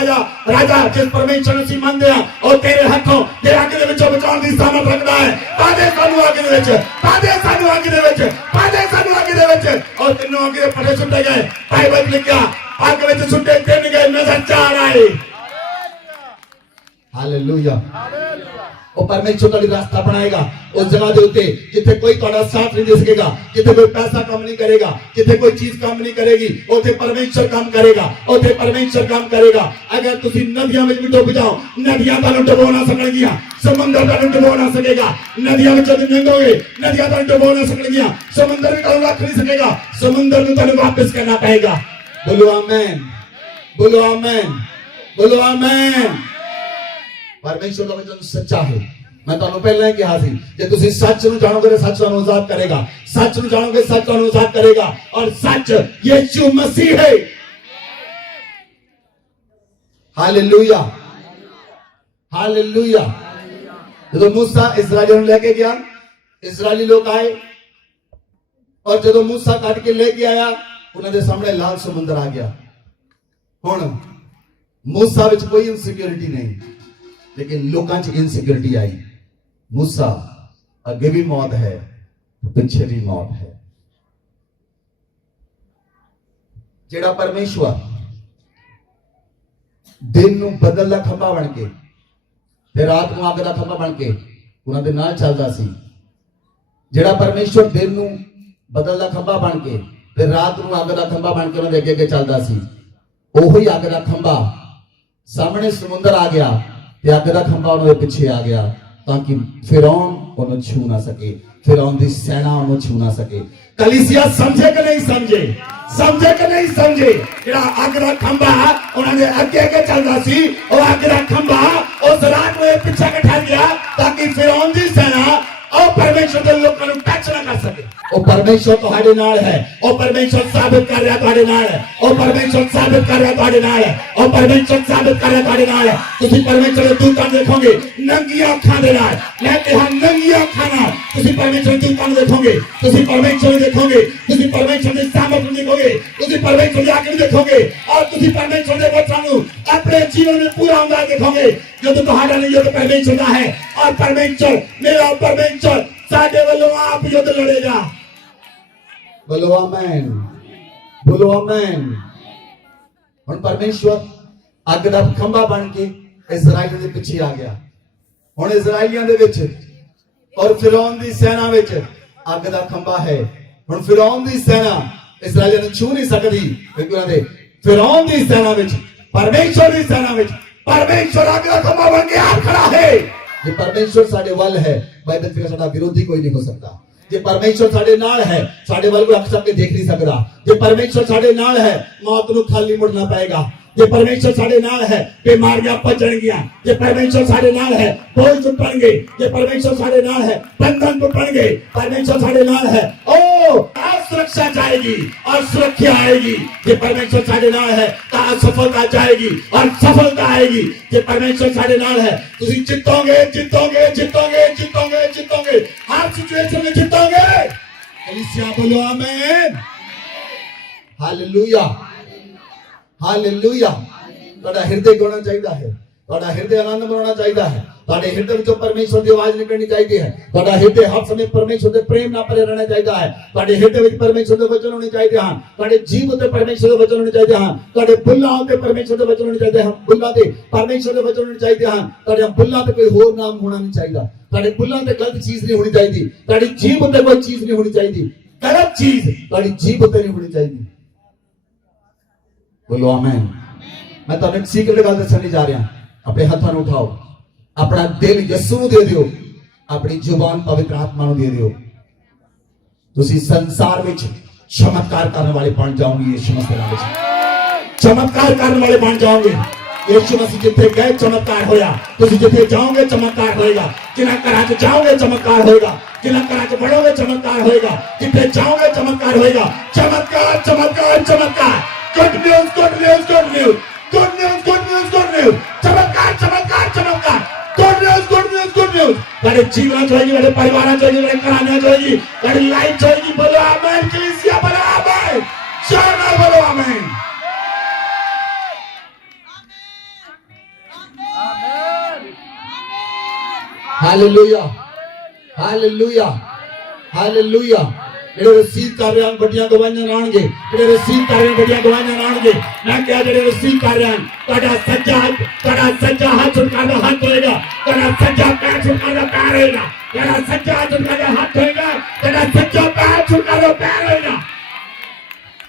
राजा जिस परमेश्वर नु सी मनदे आ, और तेरे हाथों तेरे अग दे विचों बचाउण दी सामर्थ रखदा है। तादे सानू अग दे विच, तादे सानू अग दे विच, तादे सानू अग दे विच, और तीनों अग दे पट्टे सुट्टे गए। बाइबल लिखा अग विच सुट्टे तीन गए, नजर चार आए। हालेलुया। और परमेश्वर का रास्ता बनाएगा उस जगह के उत्ते जिथे कोई तुम्हारा साथ नहीं दे सकेगा, जिथे कोई पैसा काम नहीं करेगा, जिथे कोई चीज काम नहीं करेगी, उथे परमेश्वर काम करेगा, उथे परमेश्वर काम करेगा। अगर तुसी नदियां में भी डूब जाओ, नदियां तुहानू डुबो ना सकणगियां, समुंदर तुहानू डुबो ना सकेगा। नदियां विच तुसीं लंघोगे, नदियां तुहानू डुबो ना सकणगियां, समुंदर भी तुहानू रख नहीं सकेगा, समुंदर नूं तुहानू वापस करना पड़ेगा। बोलो आमीन, बोलो आमीन, बोलो आमीन। परमेश्वर का वचन सच्चा है। मैं तुहानू पहले ही कहा सी, जे तुसीं सच नूं जाणोगे तो सच तुहानू आजाद करेगा, सच नूं जाणोगे सच तुहानू आजाद करेगा, और सच यीशु मसीह है। Hallelujah, hallelujah. जब मूसा इस्राएलियों ने लेके गया, इस्राएली लोग आए, और जब मूसा काट के लेके आया, उन्होंने सामने लाल समुद्र आ गया। हुण मूसा विच कोई इनसिक्योरिटी नहीं, लेकिन लोगों च इनसिक्योरिटी आई। मूसा अगे भी मौत है, पिछे भी मौत है। जेड़ा परमेश्वर दिन नूं बदल दा खंभा बन के ते रात नूं अग दा खंभा बन के उन्हां दे नाल चलदा सी, जेड़ा परमेश्वर दिन नूं बदल दा खंभा बन के ਤੇ ਰਾਤ ਨੂੰ ਅੱਗ ਦਾ ਖੰਭਾ ਬਣ ਕੇ ਉਹਨਾਂ ਦੇ ਅੱਗੇ ਅੱਗੇ ਚੱਲਦਾ ਸੀ। ਉਹੀ ਅੱਗ ਦਾ ਖੰਭਾ ਸਾਹਮਣੇ ਸਮੁੰਦਰ ਆ ਗਿਆ ਤੇ ਅੱਗ ਦਾ ਖੰਭਾ ਉਹਨਾਂ ਦੇ ਪਿੱਛੇ ਆ ਗਿਆ ਤਾਂ ਕਿ ਫਿਰੌਨ ਉਹਨੂੰ ਛੂ ਨਾ ਸਕੇ, ਫਿਰੌਨ ਦੀ ਸੈਨਾ ਉਹਨੂੰ ਛੂ ਨਾ ਸਕੇ। ਕਲੀਸਿया ਸਮਝੇ ਕਿ ਨਹੀਂ ਸਮਝੇ, ਸਮਝੇ ਕਿ ਨਹੀਂ ਸਮਝੇ। ਜਿਹੜਾ ਅੱਗ ਦਾ ਖੰਭਾ ਉਹਨਾਂ ਦੇ ਅੱਗੇ ਅੱਗੇ ਚੱਲਦਾ ਸੀ, ਉਹ ਅੱਗ ਦਾ ਖੰਭਾ ਉਸ ਰਾਤ ਨੂੰ ਪਿੱਛੇ ਇਕੱਠਾ ਗਿਆ ਤਾਂ ਕਿ ਫਿਰੌਨ ਦੀ ਸੈਨਾ ਉਹ ਪਰਮੇਸ਼ਰ ਦੇ ਲੋਕਾਂ ਨੂੰ ਟੱਚ ਨਾ ਕਰ ਸਕੇ। ਉਹ ਪਰਮੇਸ਼ਰ ਤੁਹਾਡੇ ਨਾਲ ਹੈ, ਉਹ ਪਰਮੇਸ਼ਰ ਸਾਬਿਤ ਕਰ ਰਿਹਾ ਤੁਹਾਡੇ ਨਾਲ ਹੈ, ਉਹ ਪਰਮੇਸ਼ਰ ਸਾਬਿਤ ਕਰ ਰਿਹਾ ਤੁਹਾਡੇ ਨਾਲ ਹੈ, ਉਹ ਪਰਮੇਸ਼ਰ ਸਾਬਿਤ ਕਰ ਰਿਹਾ ਤੁਹਾਡੇ ਨਾਲ ਹੈ। ਤੁਸੀਂ ਪਰਮੇਸ਼ਰ ਦੇ ਦੂਤਾਂ ਨੂੰ ਦੇਖੋਗੇ ਨੰਗੀਆਂ ਅੱਖਾਂ ਦੇ ਨਾਲ, ਮੈਂ ਕਿਹਾ ਨੰਗੀਆਂ ਅੱਖਾਂ ਨਾਲ ਤੁਸੀਂ ਪਰਮੇਸ਼ਰ ਦੇ ਦੂਤਾਂ ਨੂੰ ਦੇਖੋਗੇ, ਤੁਸੀਂ ਪਰਮੇਸ਼ਰ ਨੂੰ ਦੇਖੋਗੇ, ਤੁਸੀਂ ਪਰਮੇਸ਼ਰ ਦੀ ਸਾਮਰਥ ਨੂੰ ਦੇਖੋਗੇ, ਤੁਸੀਂ ਪਰਮੇਸ਼ਰ ਦੀ ਆਗਿਆ ਨੂੰ ਦੇਖੋਗੇ ਔਰ ਤੁਸੀਂ ਪਰਮੇਸ਼ਰ ਦੇ ਵਚਨਾਂ ਨੂੰ ਆਪਣੇ ਜੀਵਨ ਵਿੱਚ ਪੂਰਾ ਹੁੰਦਾ ਦੇਖੋਗੇ। ਜਦੋਂ ਤੁਹਾਡਾ ਨਹੀਂ ਯੁੱਧ ਪਰਮੇਸ਼ਰ ਦਾ ਹੈ ਔਰ ਪਰਮੇਸ਼ਰ ਮੇਰਾ ਪਰਮੇਸ਼ਰ ਸਾਡੇ ਵੱਲੋਂ ਆਪ ਯੁੱਧ ਲੜੇਗਾ। बोलो आमेन, बोलो आमेन। ਹੁਣ ਪਰਮੇਸ਼ਵਰ ਅੱਗ ਦਾ ਖੰਭਾ ਬਣ ਕੇ ਇਜ਼ਰਾਈਲ ਦੇ ਪਿੱਛੇ ਆ ਗਿਆ। ਹੁਣ ਇਜ਼ਰਾਈਲੀਆਂ ਦੇ ਵਿੱਚ ਔਰ ਫਿਰੌਨ ਦੀ ਸੈਨਾ ਵਿੱਚ ਅੱਗ ਦਾ ਖੰਭਾ ਹੈ। ਹੁਣ ਫਿਰੌਨ ਦੀ ਸੈਨਾ ਇਜ਼ਰਾਈਲੀਆਂ ਨੂੰ ਛੂ ਨਹੀਂ ਸਕਦੀ ਕਿਉਂਕਿ ਉਹਨਾਂ ਦੇ ਫਿਰੌਨ ਦੀ ਸੈਨਾ ਵਿੱਚ ਪਰਮੇਸ਼ਵਰ ਦੀ ਸੈਨਾ ਵਿੱਚ ਪਰਮੇਸ਼ਵਰ ਅੱਗ ਦਾ ਖੰਭਾ ਬਣ ਕੇ ਆਪ ਖੜਾ ਹੈ। ਜੇ ਪਰਮੇਸ਼ਵਰ ਸਾਡੇ ਵੱਲ ਹੈ, ਬਾਈਬਲ ਵਿੱਚ ਸਾਡਾ ਵਿਰੋਧੀ ਕੋਈ ਨਹੀਂ ਹੋ ਸਕਦਾ। ਜੇ ਪਰਮੇਸ਼ਰ ਸਾਡੇ ਨਾਲ ਹੈ, ਸਾਡੇ ਵੱਲ ਕੋਈ ਅੱਖ ਚੱਕ ਕੇ ਦੇਖ ਨਹੀਂ ਸਕਦਾ। ਜੇ ਪਰਮੇਸ਼ਰ ਸਾਡੇ ਨਾਲ ਹੈ, ਮੌਤ ਨੂੰ ਖਾਲੀ ਮੁੜਨਾ ਪਏਗਾ। ਜੇ ਪਰਮੇਸ਼ਰ ਸਾਡੇ ਨਾਲ ਹੈ, ਬਿਮਾਰੀਆਂ ਭੱਜਣਗੀਆਂ। ਜੇ ਪਰਮੇਸ਼ਰ ਸਾਡੇ ਨਾਲ ਹੈ, ਬੋਝ ਟੁੱਟਣਗੇ। ਜੇ ਪਰਮੇਸ਼ਰ ਸਾਡੇ ਨਾਲ ਹੈ, ਬੰਧਨ ਟੁੱਟਣਗੇ। ਪਰਮੇਸ਼ਰ ਸਾਡੇ ਨਾਲ ਹੈ, सुरक्षा जाएगी और सुरक्षा आएगी। जे परमेश्वर साडे नाल है तां सफलता जाएगी और सफलता आएगी। जे परमेश्वर साडे नाल है तुसीं जितोगे जितोगे जितोगे जितोगे जितोगे, हर सिचुएशन में जितोगे। कलीसिया बोलो आमीन, हालेलुया हालेलुया। ਤੁਹਾਡਾ ਹਿਰਦੇ ਗਾਉਣਾ ਚਾਹੀਦਾ ਹੈ, ਤੁਹਾਡਾ ਹਿਰਦੇ ਆਨੰਦ ਮਨਾਉਣਾ ਚਾਹੀਦਾ ਹੈ, ਤੁਹਾਡੇ ਹਿਰਦੇ ਵਿੱਚੋਂ ਪਰਮੇਸ਼ਵਰ ਦੀ ਆਵਾਜ਼ ਨਿਕਲਣੀ ਚਾਹੀਦੀ ਹੈ। ਤੁਹਾਡਾ ਹਿਰਦੇ ਹਰ ਸਮੇਂ ਪਰਮੇਸ਼ਵਰ ਦੇ ਪ੍ਰੇਮ ਨਾਲ ਭਰਿਆ ਰਹਿਣਾ ਚਾਹੀਦਾ ਹੈ। ਤੁਹਾਡੇ ਹਿਰਦੇ ਵਿੱਚ ਪਰਮੇਸ਼ਵਰ ਦੇ ਵਚਨ ਹੋਣੇ ਚਾਹੀਦੇ ਹਨ। ਤੁਹਾਡੇ ਜੀਵ ਉੱਤੇ ਪਰਮੇਸ਼ਵਰ ਦੇ ਵਚਨ ਹੋਣੇ ਚਾਹੀਦੇ ਹਨ। ਤੁਹਾਡੇ ਬੁੱਲਾਂ ਉੱਤੇ ਪਰਮੇਸ਼ਵਰ ਦੇ ਵਚਨ ਹੋਣੇ ਚਾਹੀਦੇ ਹਨ। ਬੁੱਲਾਂ ਤੇ ਪਰਮੇਸ਼ਵਰ ਦੇ ਵਚਨ ਹੋਣੇ ਚਾਹੀਦੇ ਹਨ। ਤੁਹਾਡੇ ਬੁੱਲਾਂ ਤੇ ਕੋਈ ਹੋਰ ਨਾਮ ਹੋਣਾ ਨਹੀਂ ਚਾਹੀਦਾ। ਤੁਹਾਡੇ ਬੁੱਲਾਂ ਤੇ ਗਲਤ ਚੀਜ਼ ਨਹੀਂ ਹੋਣੀ ਚਾਹੀਦੀ। ਤੁਹਾਡੀ ਜੀਭ ਉੱਤੇ ਕੋਈ ਚੀਜ਼ ਨਹੀਂ ਹੋਣੀ ਚਾਹੀਦੀ। ਗਲਤ ਚੀਜ਼ ਤੁਹਾਡੀ ਜੀਭ ਉੱਤੇ ਨਹੀਂ ਹੋਣੀ ਚਾਹੀਦੀ। ਬੋਲੋ ਆਮੀਨ। मैं तो एक सीक्रेट गल दसण जा रहा। अपने हाथों में उठाओ, अपना दिल यीशु नूं दे दिओ, अपनी जुबान पवित्र आत्मा नूं दे दिओ। तुसीं संसार विच चमत्कार करने वाले बन जाओगे। यीशु मसीह नाम विच चमत्कार करने वाले बन जाओगे। यीशु मसीह जिथे गए चमत्कार होया, तुसीं जिथे जाओगे चमत्कार होएगा। जिन्हां घरां च जाओगे चमत्कार होएगा, जिन्हां घरां च बढ़ोगे चमत्कार होएगा, जिथे जाओगे चमत्कार होएगा। चमत्कार चमत्कार चमत्कार, good news good news good news, good news good news good news, चमत्कार चमत्कार चमत्कार, good news good news good news. तेरे जीवन चाहिए, तेरे परिवार चाहिए, तेरे घराने चाहिए, तेरी लाइफ चाहिए। बोलो आमीन। कलीसिया बोलो आमीन, शाना बोलो आमीन। Hallelujah hallelujah hallelujah. ਜਿਹੜੇ ਰਸੀਦ ਕਰ ਰਹੇ ਹਨ ਵੱਡੀਆਂ ਗਵਾਹੀਆਂ ਲਾਣਗੇ। ਜਿਹੜੇ ਰਸੀਦ ਕਰ ਰਹੇ ਹਨ ਵੱਡੀਆਂ ਗਵਾਹੀਆਂ ਲਾਣਗੇ। ਮੈਂ ਕਿਹਾ ਜਿਹੜੇ ਰਸੀਦ ਕਰ ਰਹੇ ਹਨ ਤੁਹਾਡਾ ਸੱਜਾ ਹੱਥ ਝੁਕਾਉਣ ਦਾ ਹੱਥ ਹੋਏਗਾ, ਤੁਹਾਡਾ ਸੱਜਾ ਪੈਰ ਝੁਕਾਉਣ ਦਾ ਪੈਰ ਹੋਏਗਾ, ਤੁਹਾਡਾ ਸੱਜਾ ਹੱਥ ਝੁਕਾਉਣ ਦਾ ਹੱਥ ਹੋਏਗਾ, ਤੁਹਾਡਾ ਸੱਜਾ ਪੈਰ ਝੁਕਾਉਣ ਦਾ ਪੈਰ ਹੋਏਗਾ।